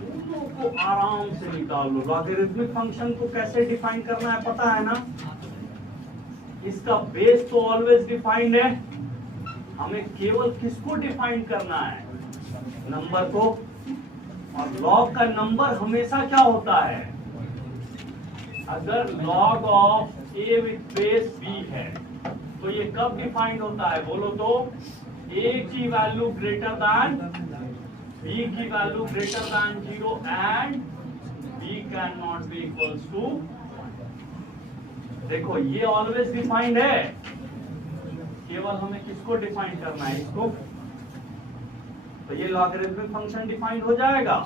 दोनों को आराम से निकाल लो। लॉगरिथमिक फंक्शन को कैसे डिफाइन करना है पता है ना, इसका बेस तो ऑलवेज डिफाइंड है, हमें केवल किसको डिफाइन करना है, नंबर को। और लॉग का नंबर हमेशा क्या होता है, अगर log of a with base b है तो ये कब डिफाइंड होता है बोलो तो, A की वैल्यू ग्रेटर दैन B की value greater than 0 and B can not be equals to. देखो ये ऑलवेज डिफाइंड है, केवल हमें किसको डिफाइन करना है, इसको। तो ये लॉगरिथमिक फंक्शन डिफाइंड हो जाएगा।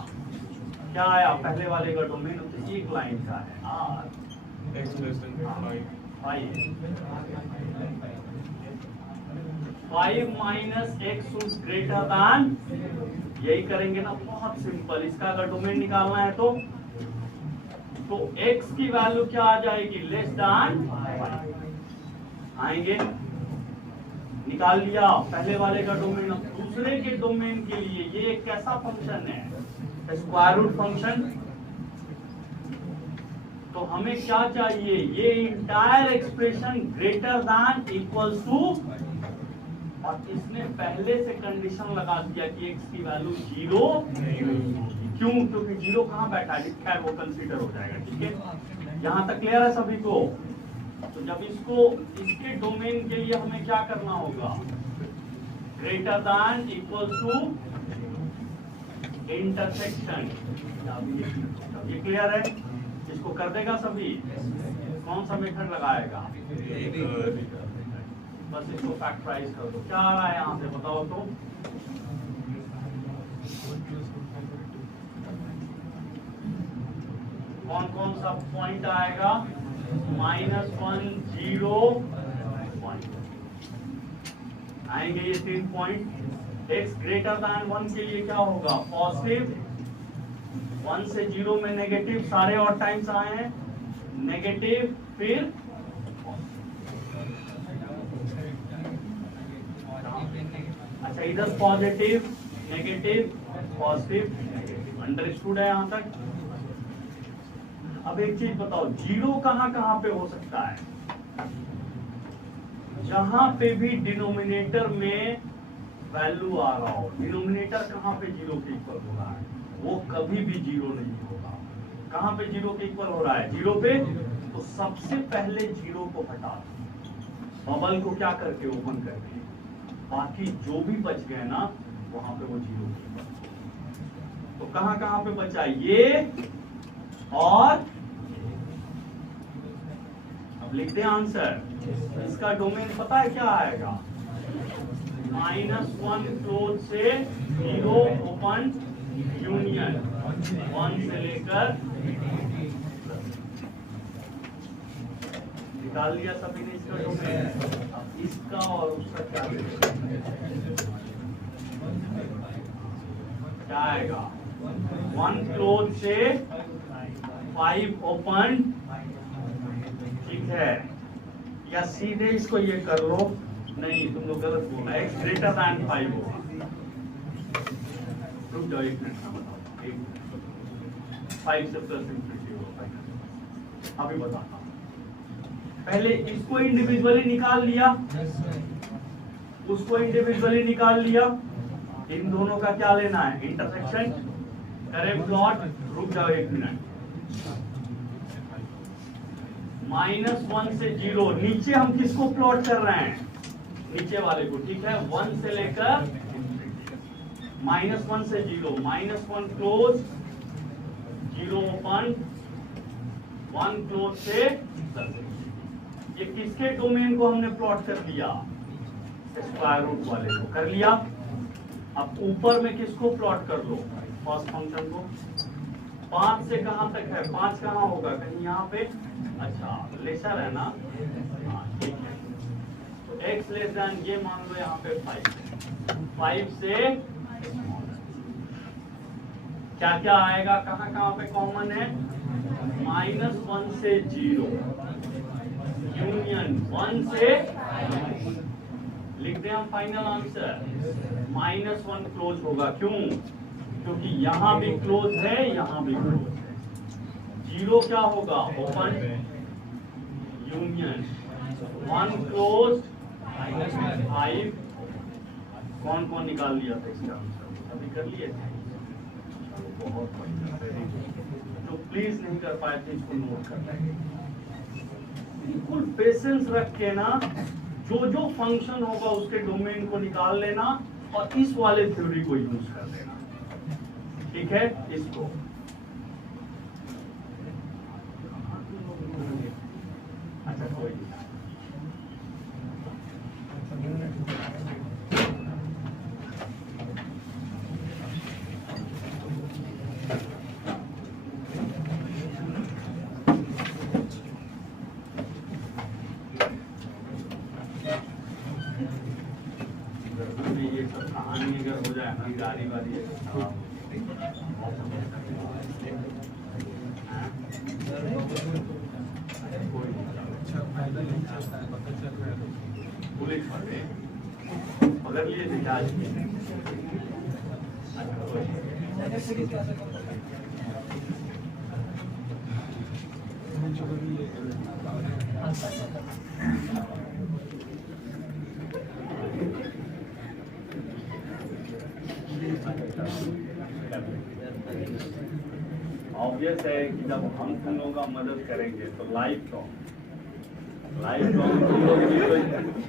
क्या आया पहले वाले का डोमेन, तो एक लाइन का है r x less than 5. 5 minus x greater than, यही करेंगे ना, बहुत सिंपल। इसका अगर डोमेन निकालना है तो x की वैल्यू क्या आ जाएगी, लेस दैन 5 आएंगे। निकाल लिया पहले वाले का डोमेन। अब दूसरे के डोमेन के लिए ये एक कैसा फंक्शन है, स्क्वायर रूट फंक्शन। तो हमें क्या चाहिए, ये entire expression greater than equals to, और इसने पहले से कंडीशन लगा दिया कि x की वैल्यू 0 क्यों, क्योंकि 0 कहां बैठा है, खैर वो कंसीडर हो जाएगा। ठीक है, यहां तक क्लियर है सभी को। तो जब इसको इसके डोमेन के लिए हमें क्या करना होगा, greater than equal to intersection. ये क्लियर है, इसको कर देगा सभी। कौन सा मेथड लगाएगा, बस इसको फैक्टराइज कर दो। क्या आ रहा है यहां से बताओ तो, कौन कौन सा पॉइंट आएगा, -1 0 पॉइंट आएंगे, ये 3 पॉइंट। x ग्रेटर दैन 1 के लिए क्या होगा, पॉजिटिव, 1 से 0 में नेगेटिव, सारे और टाइम्स आए हैं नेगेटिव, फिर अच्छा इधर positive negative positive negative, understood है यहां तक। अब एक चीज बताओ, 0 कहां कहां पे हो सकता है, जहां पे भी डिनोमिनेटर में वैल्यू आ रहा हो। डिनोमिनेटर कहां पे 0 के इक्वल हो रहा है, वो कभी भी 0 नहीं होगा। कहां पे 0 के इक्वल हो रहा है, 0 पे। तो सबसे पहले 0 को हटा दो, बबल को क्या करके ओपन करके, बाकी जो भी बच गए ना वहां पे वो 0 के इक्वल। तो कहां कहां पे बचा, ये और अब लिखते हैं आंसर। इसका डोमेन पता है क्या आएगा, -1 क्लोज से 0 ओपन यूनियन 1 से लेकर। निकाल लिया सभी ने इसका डोमेन। अब इसका और उसका क्या आएगा, 1 क्लोज से 5 ओपन। ठीक है, या सीधे इसको ये कर लो, नहीं तुम लोग गलत बोला, x ग्रेटर दैन 5 होगा। रुक जाओ एक मिनट, बताओ 5 से प्लस इंफिनिटी होगा। अभी बताता हूं, पहले इसको इंडिविजुअली निकाल लिया, उसको इंडिविजुअली निकाल लिया। इन दोनों का क्या लेना है, इंटरसेक्शन। करें प्लॉट, रुक जाओ एक मिनट। -1 से 0, नीचे हम किसको प्लॉट कर रहे हैं, नीचे वाले को। ठीक है, 1 से लेकर -1 से 0, -1 क्लोज 0 ओपन 1 क्लोज से ये किसके डोमेन को हमने प्लॉट कर लिया, स्क्वायर रूट वाले को कर लिया। अब ऊपर में किसको प्लॉट कर लो, फर्स्ट फंक्शन को। 5 से कहां तक है, 5 कहां होगा, कहीं यहाँ पे। अच्छा लेसर है ना, हाँ ठीक है। तो x लेस देन ये मान लो यहाँ पे 5 से क्या क्या आएगा, कहां कहां पे कॉमन है, -1 से 0 यूनियन 1 से, लिख दें हम फाइनल आंसर। -1 क्लोज होगा, क्यों, क्योंकि यहां भी क्लोज है, यहां भी क्लोज है। 0 क्या होगा, ओपन यूनियन 1 क्लोज -5। कौन कौन निकाल लिया था इसका आंसर, अभी कर लिए थे। बहुत बढ़िया, जो प्लीज नहीं कर पाए थे इसको नोट कर लेंगे। बिल्कुल पेशेंस रख के ना जो जो फंक्शन होगा उसके डोमेन को निकाल लेना और इस वाले थ्योरी को यूज कर लेना, ठीक है। इसको अच्छा कोई नहीं। ये सब कहानी अगर हो जाए ना गाड़ी वाली पुलिस वाले पकड़ लिए थे क्या? ऑब्वियस है कि जब हम तुम लोगों का मदद करेंगे तो लाइफ टॉक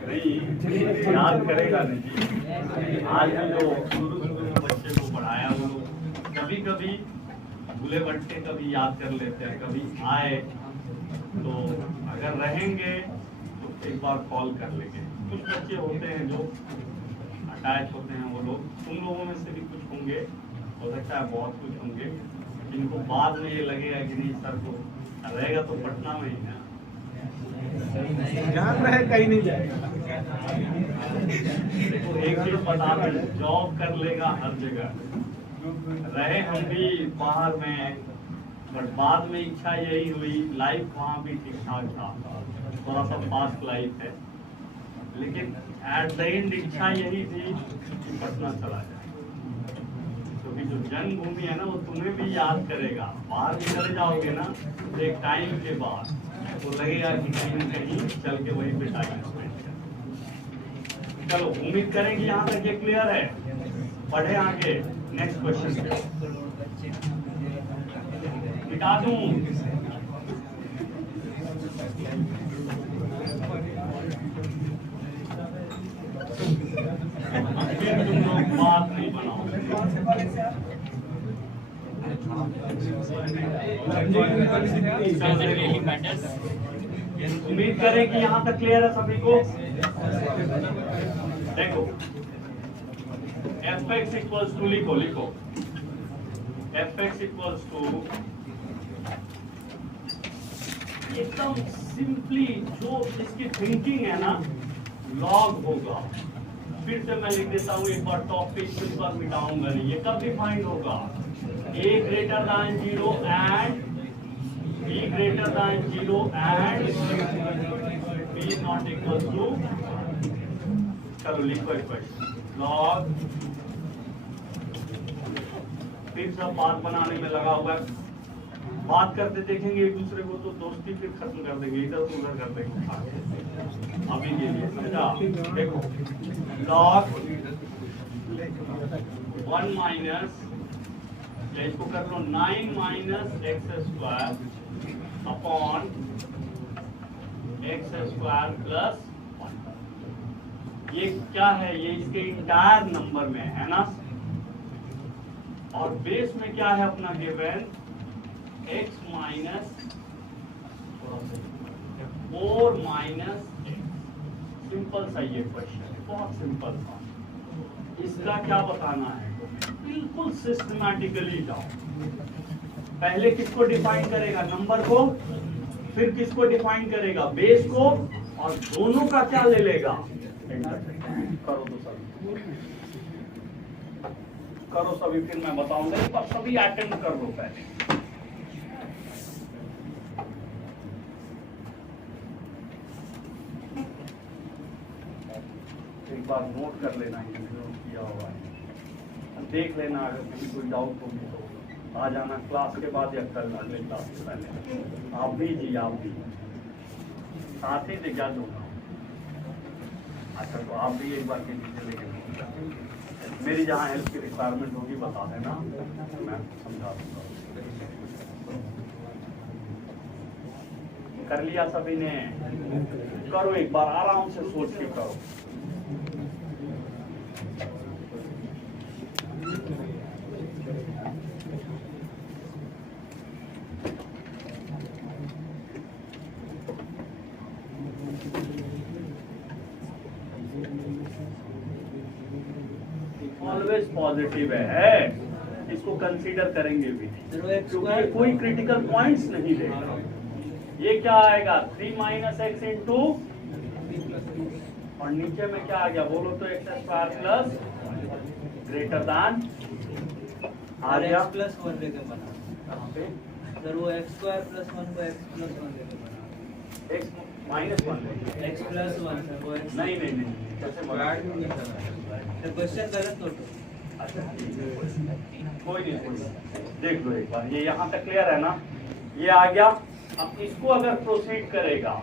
नहीं याद करेगा नहीं। आज भी जो शुरू में बच्चे को पढ़ाया वो लोग कभी कभी भूले भटके कभी याद कर लेते हैं, कभी आए तो अगर रहेंगे तो एक बार कॉल कर लेंगे। कुछ बच्चे होते हैं जो अटैच होते हैं, वो लोग तुम लोगों में से भी कुछ होंगे, हो सकता है बहुत कुछ होंगे, जिनको बाद में ये लगेगा कि नहीं सर को रहेगा तो पटना में ही ना, जहाँ रहे कहीं नहीं जाएगा। देखो एक चीज बता दें, जॉब कर लेगा हर जगह, रहे हम भी बाहर में, बट बाद में इच्छा यही हुई, लाइफ वहाँ भी ठीक ठाक था, थोड़ा सा फास्ट लाइफ है, लेकिन एट द एंड इच्छा यही थी कि पटना चला जाए, क्योंकि जो जन्मभूमि है ना वो तुम्हें भी याद करेगा। बाहर भी चले जाओगे ना तो एक टाइम के बाद तो लगेगा कि कहीं न कहीं चल के वहीं पे टाइम स्पेंड करें। चलो उम्मीद करें कि यहाँ तक ये क्लियर है। पढ़े आगे नेक्स्ट क्वेश्चन पे। मिटा दूं फिर तुम लोग बात नहीं बनाओ। उम्मीद करें कि यहाँ तक क्लियर है सभी को। देखो fx इक्वल्स टू लिखो fx इक्वल्स टू एकदम सिंपली जो इसकी थिंकिंग है ना लॉग होगा। फिर से मैं लिख देता हूँ एक बार टॉपिक, इस बार मिटाऊंगा नहीं। ये कब डिफाइंड होगा? a greater than 0 and b greater than 0 and b not equal to, चलो लिखो इक्वेशन लॉग, फिर सब बात बनाने में लगा हुआ है। बात करते देखेंगे एक दूसरे को तो दोस्ती फिर खत्म कर देंगे, इधर से उधर कर देंगे। अभी के लिए समझा? देखो लॉग 1 माइनस, या इसको कर लो 9 minus x square upon x square plus 1। ये क्या है? ये इसके इंटायर नंबर में है ना, और बेस में क्या है अपना given x minus 4 minus x. Simple सा ये क्वेश्चन है, बहुत सिंपल सा। इसका क्या बताना है? बिल्कुल सिस्टमैटिकली जाओ। पहले किसको डिफाइन करेगा? नंबर को। फिर किसको डिफाइन करेगा? बेस को। और दोनों का क्या ले लेगा? करो तो सभी, करो सभी, फिर मैं बताऊंगा। एक बार सभी अटेंड कर लो पहले। एक बार नोट कर लेना, ये नोट किया हुआ है, देख लेना। अगर कभी कोई डाउट होगी तो आ जाना क्लास के बाद या कल अगले क्लास से पहले। आप भी जी, आप भी साथ ही से क्या दूंगा। अच्छा तो आप भी एक बार के नीचे लेके मेरी जहाँ हेल्प की रिक्वायरमेंट होगी बता देना, मैं समझा दूंगा। कर लिया सभी ने? करो एक बार आराम से सोच के करो। ऑलवेज पॉजिटिव है, इसको कंसीडर करेंगे भी क्योंकि कोई क्रिटिकल पॉइंट्स नहीं देगा। ये क्या आएगा 3 माइनस एक्स इंटू, और नीचे में क्या आ गया बोलो तो X square plus greater than आ गया प्लस 1 लेके बना। कहाँ पे सर वो एक्स स्क्वायर प्लस 1 को एक्स प्लस 1 लेके बना। X minus 1 x plus 1 sir वो एक्स नहीं नहीं नहीं कैसे बना? सर क्वेश्चन गलत हो तो अच्छा कोई नहीं, देख लो एक बार, ये यहाँ तक क्लियर है ना? ये आ गया। अब इसको अगर प्रोसीड करेगा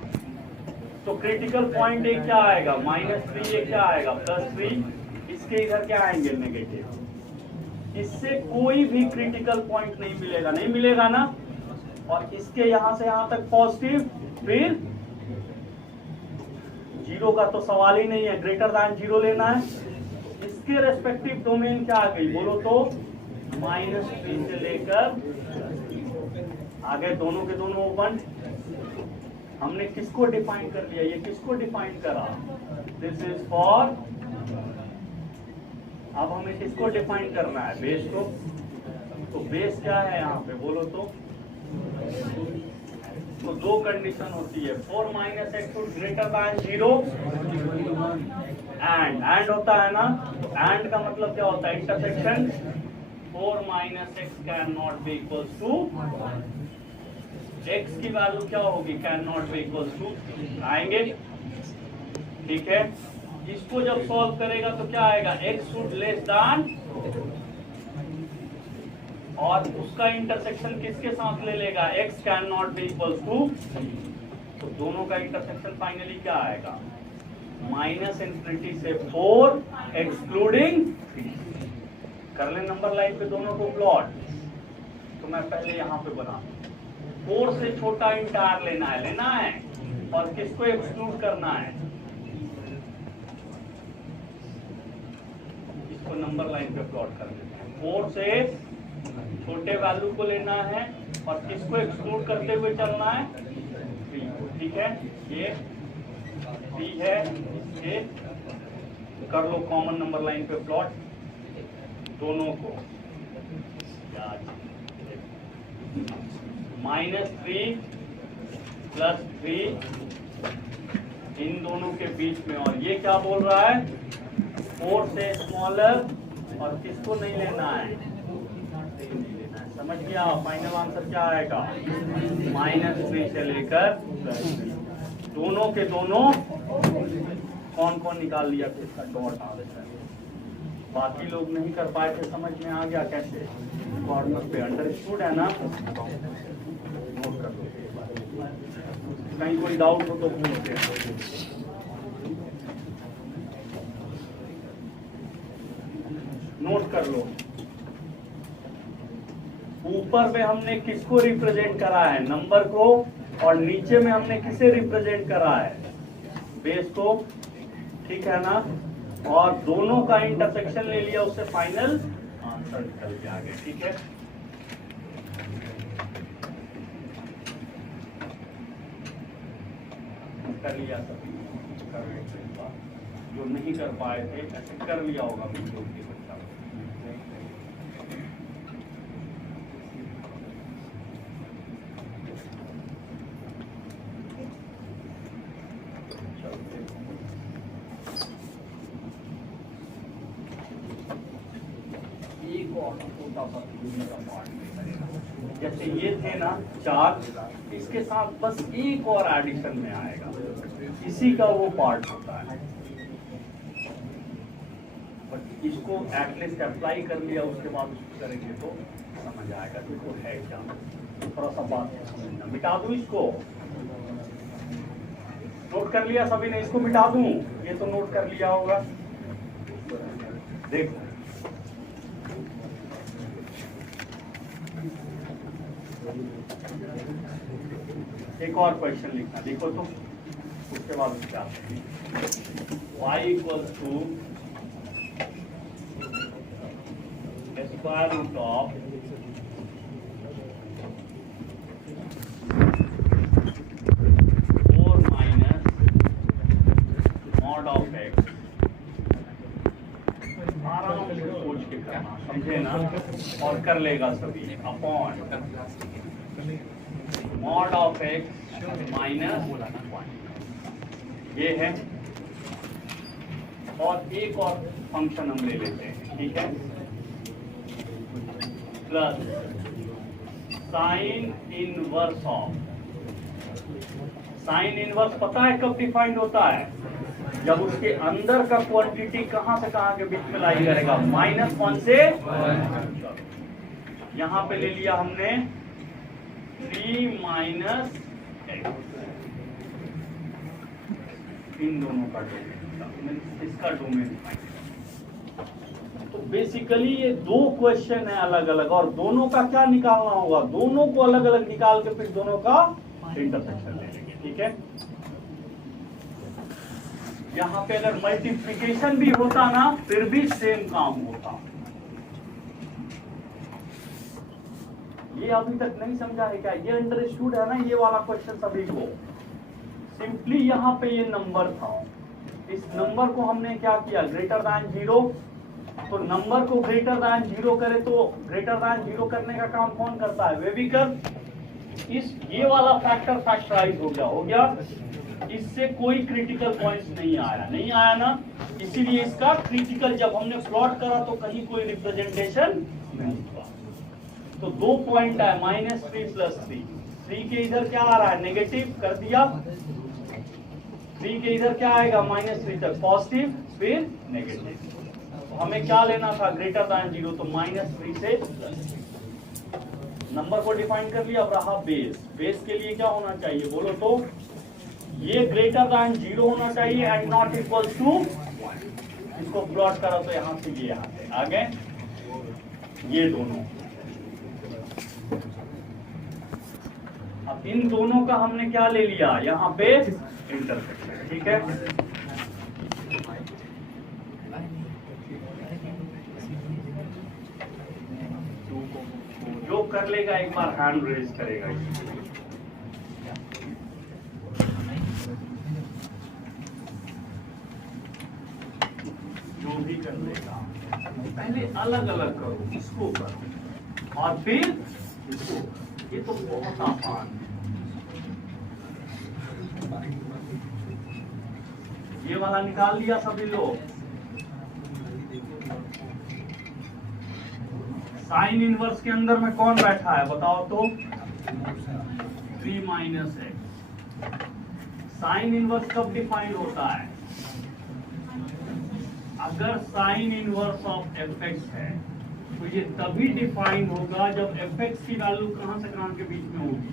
तो क्रिटिकल पॉइंट एक क्या आएगा -3, ये क्या आएगा +3, इसके इधर क्या आएंगे नेगेटिव। इससे कोई भी क्रिटिकल पॉइंट नहीं मिलेगा, नहीं मिलेगा ना? और इसके यहाँ से यहाँ तक पॉजिटिव, फिर 0 का तो सवाल ही नहीं है, ग्रेटर देन 0 लेना है। इसके रेस्पेक्टिव डोमेन क्या आ गई बोलो तो -3 से लेकर आगे दोनों के दोनों ओपन। हमने किसको डिफाइन कर लिया? ये किसको डिफाइन करा? This is for. अब हमें किसको डिफाइन करना है? बेस को। तो बेस क्या है यहाँ पे बोलो तो दो कंडीशन होती है, 4 minus x greater than 0 and होता है ना? एंड का मतलब क्या होता है? Intersection. 4 minus x can not be equals to, x की वैल्यू क्या होगी? Can not be equals to आएंगे, ठीक है? इसको जब सॉल्व करेगा तो क्या आएगा? एक्स शुड लेस देन, और उसका इंटरसेक्शन किसके साथ ले लेगा? X can not be equals to, तो दोनों का इंटरसेक्शन फाइनली क्या आएगा? -∞ से 4 एक्सक्लूडिंग। कर ले नंबर लाइन पे दोनों को प्लॉट। तो मैं पहले यहाँ पे बना 4 से छोटा इंटायर लेना है और किसको एक्सक्लूड करना है? इसको नंबर लाइन पे प्लॉट कर देते हैं। 4 से छोटे वैल्यू को लेना है और किसको एक्सक्लूड करते हुए चलना है? P को, ठीक है? ये P है, ये कर लो कॉमन नंबर लाइन पे प्लॉट दोनों को। -3 +3 इन दोनों के बीच में, और ये क्या बोल रहा है? 4 से स्मॉलर, और किसको नहीं लेना है? समझ गया? फाइनल आंसर क्या आएगा? -3 से लेकर दोनों के दोनों। कौन कौन निकाल लिया फिर इसका डॉट आ रहा है? बाकी लोग नहीं कर पाए थे, समझ में आ गया कैसे? कॉर्नर पे अंडरस्टूड है ना? नोट कर लो, कहीं कोई डाउट हो तो पूछते हैं। नोट कर लो। ऊपर में हमने किसको रिप्रेजेंट करा है? नंबर को। और नीचे में हमने किसे रिप्रेजेंट करा है? बेस को, ठीक है ना? और दोनों का इंटरसेक्शन ले लिया, उससे फाइनल आंसर निकल के आ गया, ठीक है? कर लिया सभी, कर रहे थे इस बार। जो नहीं कर पाए थे ऐसे कर लिया होगा वीडियो के बच्चा। एक और छोटा सा का पार्ट जैसे ये थे ना 4, इसके साथ बस एक और एडिशन में आएगा, इसी का वो पार्ट होता है। बट इसको एटलीस्ट अप्लाई कर लिया, उसके बाद उसको करेंगे तो समझ आएगा कि वो है क्या। थोड़ा सा बात समझना। मिटा दूं इसको? नोट कर लिया सभी ने? इसको मिटा दूं? ये तो नोट कर लिया होगा। देखो एक और क्वेश्चन लिखना, देखो तो उसके बाद क्या आते हैं। y equal to square root of समझे ना, और कर लेगा सभी upon mod of x minus 1 ये है। और एक और फंक्शन हम ले लेते हैं, ठीक है, plus sine inverse of. Sine inverse पता है कब डिफाइंड होता है? जब उसके अंदर का क्वांटिटी कहां से कहां के बीच में लाई करेगा, -1 से 1। यहां पे ले लिया हमने 3 माइनस x, इन दोनों का डोमेन, इसका डोमेन। तो बेसिकली ये दो क्वेश्चन है अलग अलग, और दोनों का क्या निकालना होगा, दोनों को अलग अलग निकाल के फिर दोनों का इंटरसेक्शन ले लेंगे, ठीक है। यहाँ पे अगर मल्टीप्लिकेशन भी होता ना फिर भी सेम काम होता। ये अभी तक नहीं समझा है क्या? ये अंडरस्टूड है ना ये वाला क्वेश्चन सभी को? सिंपली यहाँ पे ये नंबर था, इस नंबर को हमने क्या किया, ग्रेटर दैन 0। तो नंबर को ग्रेटर दैन 0 करे तो ग्रेटर दैन 0 करने का काम कौन करता है, वेविकर। इस ये वाला फैक्टर फैक्टराइज हो गया, इससे कोई क्रिटिकल पॉइंट्स नहीं आया ना, इसीलिए इसका क्रिटिकल जब हमने प्लॉट करा तो कहीं कोई रिप्रेजेंटेशन नहीं हुआ। तो 2 पॉइंट है, -3 + 3। 3 के इधर क्या आ रहा है, नेगेटिव कर दिया। 3 के इधर क्या आएगा, -3 तक पॉजिटिव फिर नेगेटिव। तो हमें क्या लेना था, ग्रेटर दैन 0, तो -3 से नंबर को डिफाइन कर लिया। अब रहा बेस, बेस के लिए क्या होना चाहिए बोलो तो, ये ग्रेटर दैन 0 होना चाहिए एंड नॉट इक्वल टू 1। इसको प्लॉट करो तो यहां से ये यहाँ से आ गए ये दोनों। अब इन दोनों का हमने क्या ले लिया, यहाँ पे इंटरसेक्शन, ठीक है। जो कर लेगा एक बार हैंड रेज करेगा। जो भी कर लेगा पहले अलग अलग करो, इसको करो और फिर इसको करो। ये तो बहुत आसान है। ये वाला निकाल लिया सभी लोग। साइन इनवर्स के अंदर में कौन बैठा है बताओ तो, 3 माइनस एक्स। साइन इनवर्स कब डिफाइन होता है, अगर sine inverse of F x है तो ये तभी डिफाइन होगा जब एफ एक्स की वैल्यू कहां से कहां के बीच में होगी,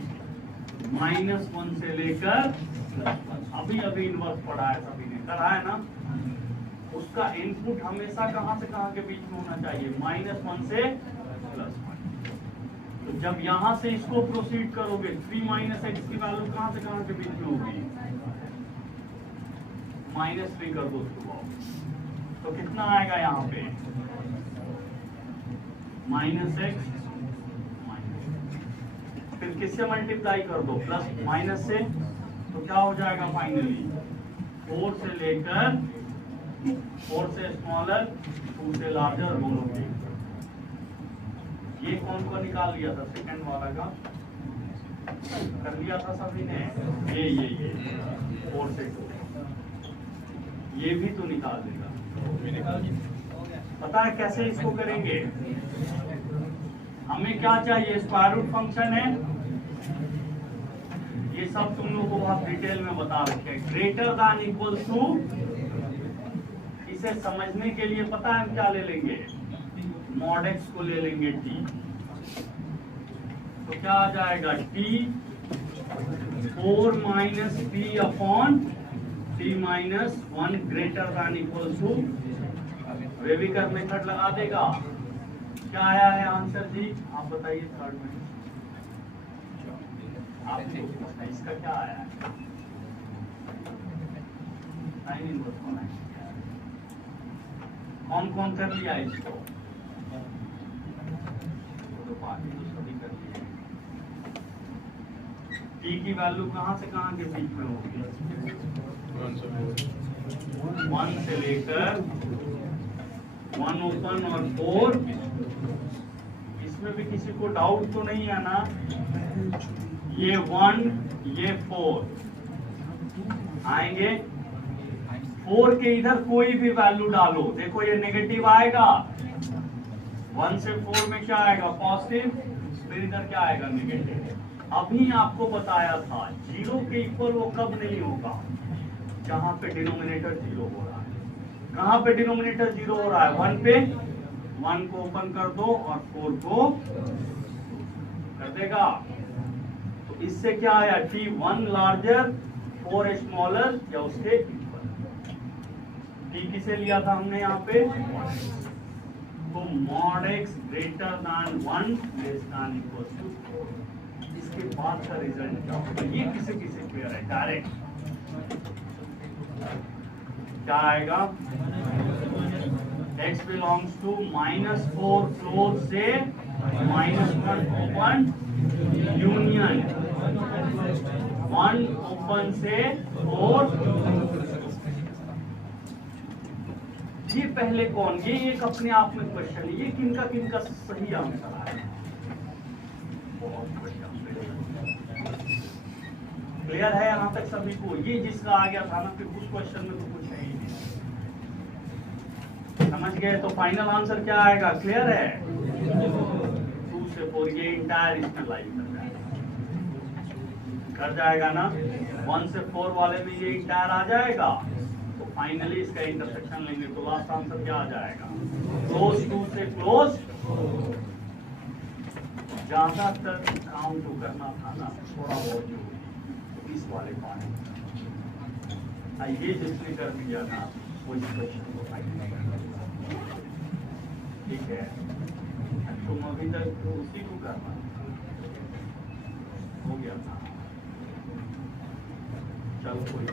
-1 से लेकर, अभी अभी इनवर्स पढ़ा है सभी ने, करा है ना। उसका इनपुट हमेशा कहां से कहां के बीच में होना चाहिए, -1 से +1। तो जब यहां से इसको प्रोसीड करोगे 3 माइनस एक्स की वैल्यू कहां से कहां के बीच में होगी, -3 कर दो उसको, तो कितना आएगा यहाँ पे, -x, फिर किससे मल्टीप्लाई कर दो, प्लस माइनस से, तो क्या हो जाएगा फाइनली 4 से लेकर 4 से स्मॉलर 2 से लार्जर बोलोगे। ये कौन को निकाल लिया था, सेकंड वाला का कर लिया था सभी ने, ये 4 से 2, ये भी तो निकाल देगा। पता है कैसे इसको करेंगे, हमें क्या चाहिए, स्क्वायर रूट फंक्शन है, ये सब तुम लोगों को बहुत डिटेल में बता रखे हैं। ग्रेटर दैन इक्वल टू, इसे समझने के लिए पता है हम क्या ले लेंगे, मॉड एक्स को ले लेंगे t, तो क्या आ जाएगा t 4 minus p upon t minus 1 greater than equal to, वेविकर मेथड लगा देगा। क्या आया है आंसर जी, आप बताइए थर्ड में। आप इसका क्या आया? साइन इनवर्स होना है। कौन कौन कर लिया इसको? तो बाकी तो सभी कर लिए। टी की वैल्यू कहाँ से कहाँ के बीच में होगी? 1 से लेकर 1 ओपन और 4। इसमें भी किसी को डाउट तो नहीं है ना? ये 1 ये 4 आएंगे। 4 के इधर कोई भी वैल्यू डालो, देखो ये नेगेटिव आएगा। 1 से 4 में क्या आएगा? पॉजिटिव। फिर इधर क्या आएगा? नेगेटिव। अभी आपको बताया था 0 के इक्वल वो कब नहीं होगा? जहां पे डिनोमिनेटर 0 हो रहा है। कहां पे डिनोमिनेटर 0 हो रहा है? 1 पे। 1 को ओपन कर दो और 4 को कर देगा। तो इससे क्या आया? T1 लार्जर 4 स्मॉलर या उसके इक्वल। T किसे लिया था हमने यहाँ पे? तो mod x greater than 1 less than equal to 4। इसके बाद का रिजल्ट क्या होगा? ये किसे किसे क्लियर है? डायरेक्ट क्या आएगा? x belongs to -4 क्लोज से -1 ओपन यूनियन 1 ओपन से 4। ये पहले कौन? ये एक अपने आप में क्वेश्चन है। ये किनका किनका सही आंसर है? बहुत बढ़िया। क्लियर है यहाँ तक सभी को? ये जिसका आ गया था ना, फिर उस क्वेश्चन में तो कुछ है ही नहीं। समझ गए? तो फाइनल आंसर क्या आएगा? क्लियर है? 2 से 4 ये इंटायर इसमें लाइव कर जाएगा ना। 1 से 4 वाले में ये इंटायर आ जाएगा। तो फाइनली इसका इंटरसेक्शन लेंगे तो लास्ट आंसर क्या आ जाएगा? क्लोज 2 से क्लोज। ज्यादातर काम जो करना था ना, थोड़ा बहुत जो इस वाले पार्ट ये जिसने कर दिया ना, वो इस क्वेश्चन को फाइनल कर दिया। ठीक है, तुम अभी तक उसी को करना हो गया था। चलो कोई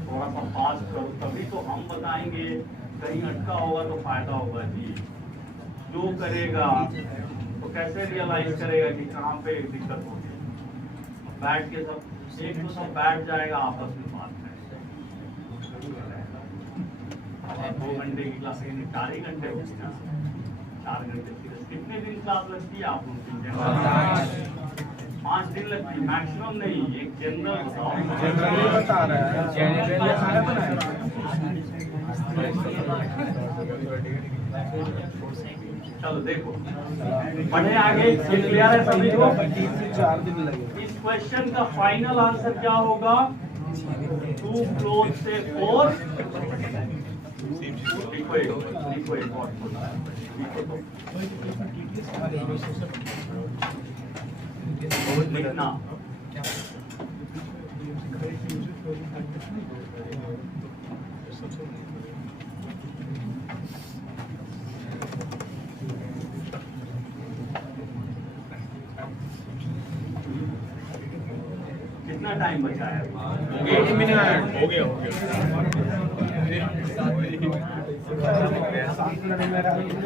थोड़ा सा पास करो, तभी तो हम बताएंगे। कहीं अटका होगा तो फायदा होगा जी। जो करेगा तो कैसे रियलाइज करेगा कि कहाँ पे दिक्कत होगी? बैठ के सब एक तो सब बैठ जाएगा, आपस में बात करेगा। 2 घंटे की क्लास 4 ही घंटे होगी ना? 4 घंटे कितने दिन क्लास लगती है आप लोग? 5 दिन लगती है मैक्सिमम। नहीं, एक जनरल बता रहा है। चलो देखो, बढ़े आगे। क्लियर है सभी को? 4 दिन लगे। इस क्वेश्चन का फाइनल आंसर क्या होगा? 2 क्लोज से 4। लिखना कितना टाइम बचा है? 1 मिनट हो गया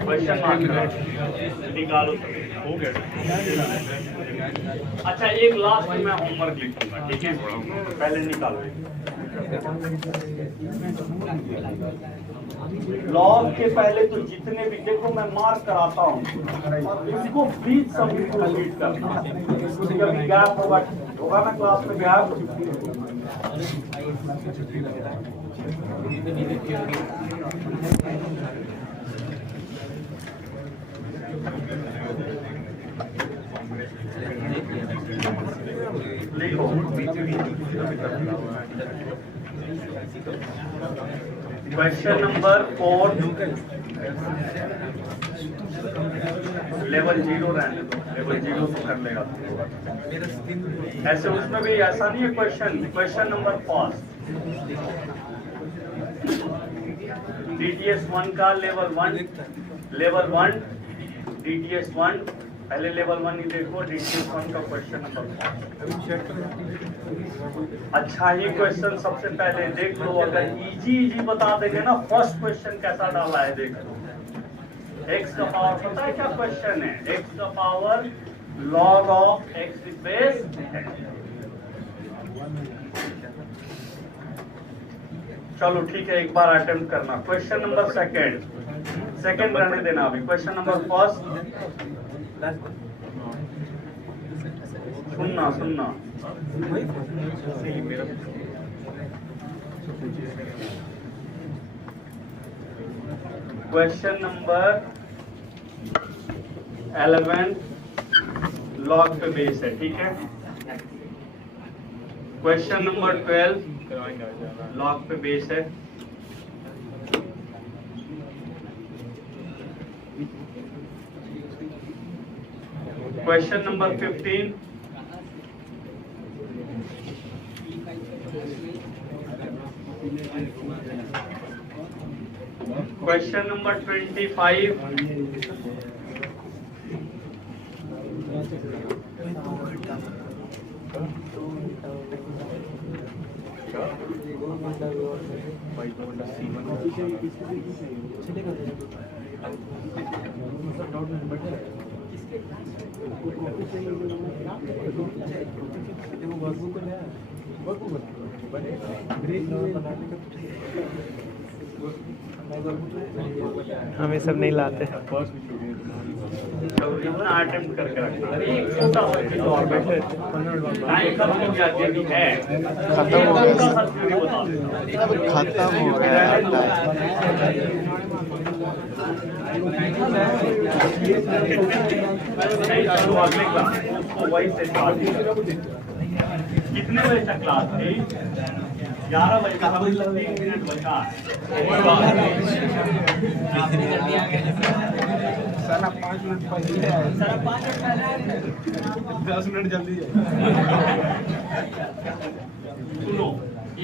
क्वेश्चन निकालो हो गया। अच्छा, एक लास्ट में मैं होमवर्क लिखूंगा, ठीक है? पहले निकालो। लॉग के पहले तो जितने भी देखो मैं मार्क कराता हूँ और इसको प्लीज सभी को रीड करना। कभी गैप होगा ना क्लास में गैप। देखो क्वेश्चन नंबर 4 लेवल 0 रहने दो, लेवल 0 तो कर लेगा। ऐसे उसमें भी ऐसा नहीं है क्वेश्चन नंबर 5 DTS 1 का लेवल 1 DTS 1 पहले लेवल 1 ही देखो, डिटेल 1 का क्वेश्चन नंबर। अच्छा, ये क्वेश्चन सबसे पहले देख लो, अगर इजी बता देंगे ना, फर्स्ट क्वेश्चन कैसा डाला है देख लो। x का पावर पता है क्या क्वेश्चन है? x का power log of x replace x। चलो ठीक है, एक बार अटेम्प्ट करना। क्वेश्चन नंबर सेकंड रहने देना अभी। क्वेश्चन नंबर फर्स्ट, सुनना। क्वेश्चन नंबर 11 लॉग पे बेस है, ठीक है। क्वेश्चन नंबर 12 लॉग पे बेस है। क्वेश्चन नंबर 15 क्वेश्चन नंबर 25 हमें सब नहीं लाते। अटेम्प्ट करके रखना। एक छोटा सा चीज और बैठे, टाइम खत्म हो गया, देनी है खत्म हो गया, खत्म हो गया। अगले क्लास उसको वही से कितने बजे तक क्लास थी? 11 बजे तक, 3 मिनट बचा है। सर 5 मिनट पहले आए। 10 मिनट जल्दी जाए। सुनो,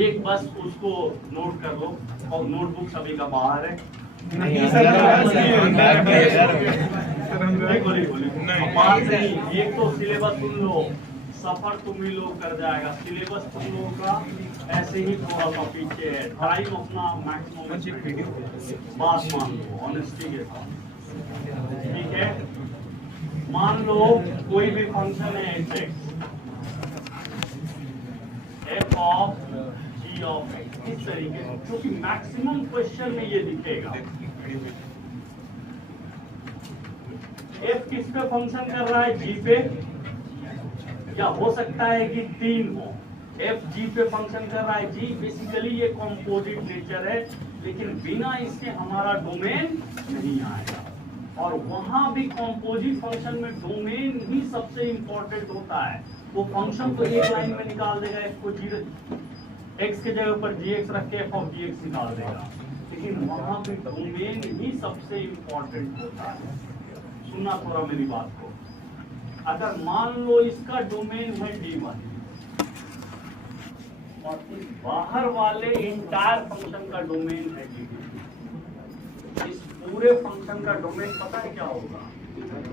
एक बस उसको नोट कर लो, और नोटबुक सभी का बाहर है। नहीं सर, एक तो सिलेबस सुन लो, सफर तुम ही लोग कर जाएगा। सिलेबस तुम लोगों का ऐसे ही थोड़ा सा पीछे है। टाइम अपना मैक्सिमम बात मान लो, ऑनेस्टी के साथ, ठीक है। मान लो कोई भी फंक्शन है f of g of x, इस तरीके से, क्योंकि मैक्सिमम क्वेश्चन में ये दिखेगा। f किस पे फंक्शन कर रहा है? g पे, या हो सकता है कि 3 हो। f g पे फंक्शन कर रहा है। g बेसिकली ये कॉम्पोजिट नेचर है, लेकिन बिना इसके हमारा डोमेन नहीं आएगा। और वहां भी कॉम्पोजिट फंक्शन में डोमेन ही सबसे इंपॉर्टेंट होता है। वो फंक्शन तो एक लाइन में निकाल देगा, f को x के जगह पर gx रख के f ऑफ gx निकाल देगा, लेकिन वहां भी डोमेन ही सबसे इंपॉर्टेंट होता है। सुनना थोड़ा मेरी बात को। अगर मान लो इसका डोमेन है D1 और इस बाहर वाले इंटायर फंक्शन का डोमेन है D2, इस पूरे फंक्शन का डोमेन पता है क्या होगा?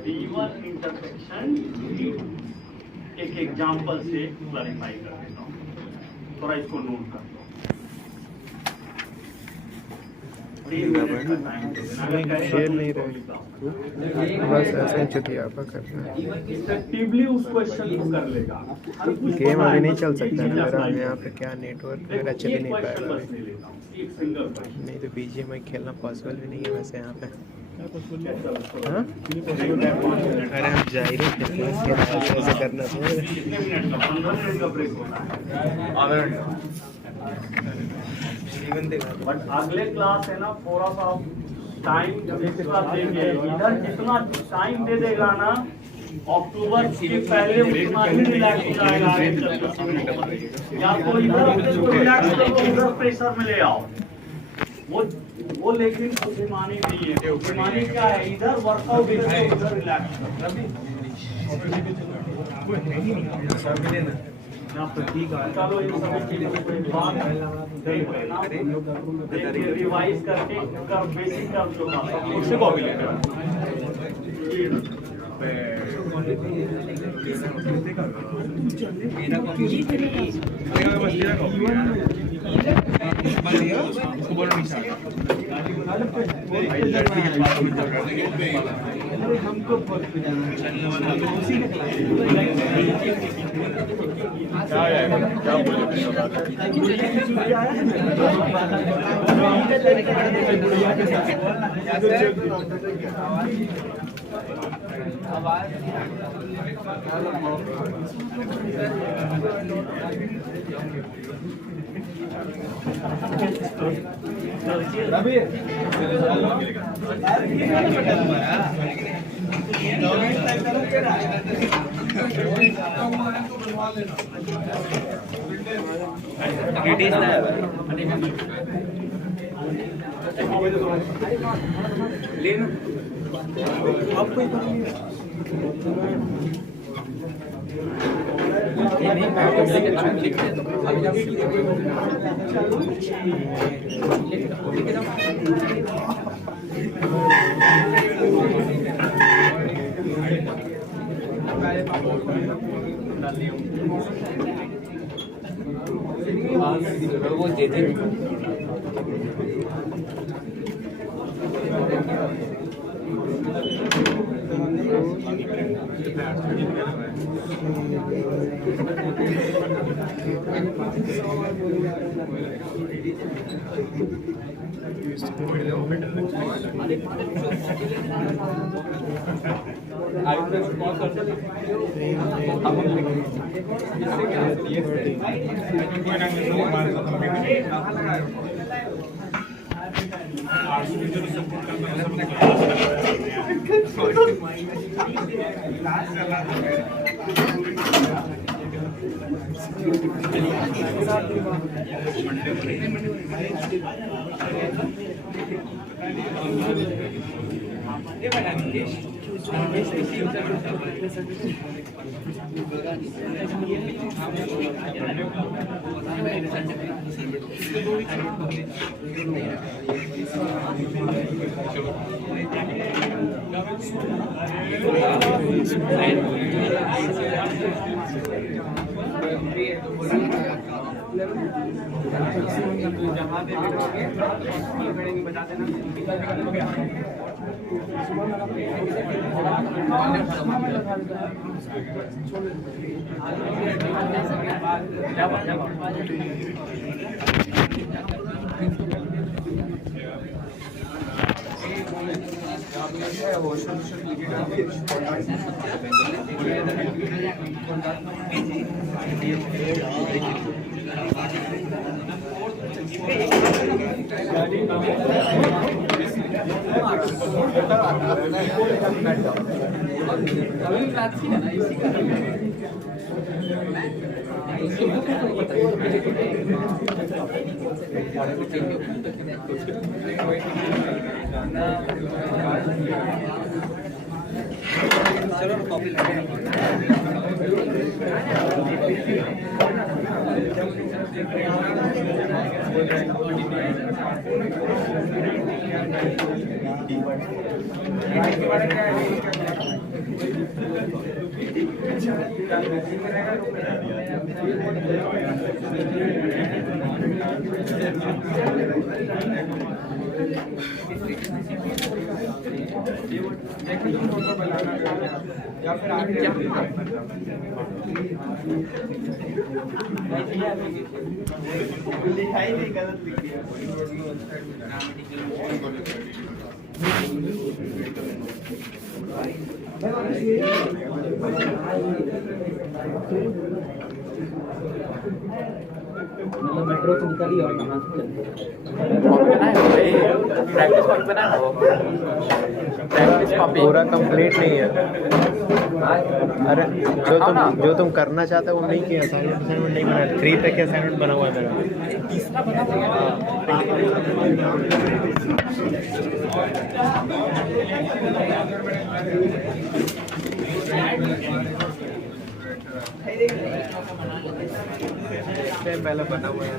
D1 intersection D2। एक एग्जांपल से क्लैरिफाई कर देता हूँ, थोड़ा इसको नोट कर लो। खेल नहीं रहे, बस ऐसे ही चुतियापा करना है। इफेक्टिवली उस क्वेश्चन को कर लेगा। गेम अभी नहीं चल सकता ना मेरा, यहाँ पे क्या नेटवर्क मेरा चल ही नहीं पाएगा। एक सिंगल क्वेश्चन। नहीं तो BGMI खेलना पॉसिबल भी नहीं है वैसे यहाँ पे। हाँ? अरे हम जा ही रहे थे, ऐसे करना था। कितने मिनट का? 15 मिनट का ब्रेक होता है। बट अगले क्लास है ना, थोड़ा सा टाइम एक्स्ट्रा देंगे। इधर जितना टाइम दे देगा ना, अक्टूबर के पहले उतना ही रिलैक्स हो जाएगा। या तो इधर अपने को रिलैक्स करो, उधर प्रेशर में ले आओ। वो लेकिन बुद्धिमानी नहीं है। बुद्धिमानी क्या है? इधर वर्कआउट, उधर रिलैक्स करो। चलो इन सभी चीजों को एक बार देख लेना, देखिए रिवाइज करके कर बेसिक कर लो, उससे कॉपी लेकर मेट्रो से निकली और यहाँ से पूरा कंप्लीट नहीं है। अरे जो तुम करना चाहते हो वो नहीं किया। असाइनमेंट नहीं बना, 3 तक असाइनमेंट बना हुआ है मेरा। पहले बना हुआ है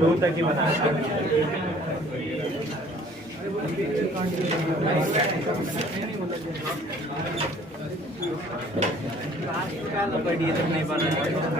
2 तक ही बना है। नहीं बना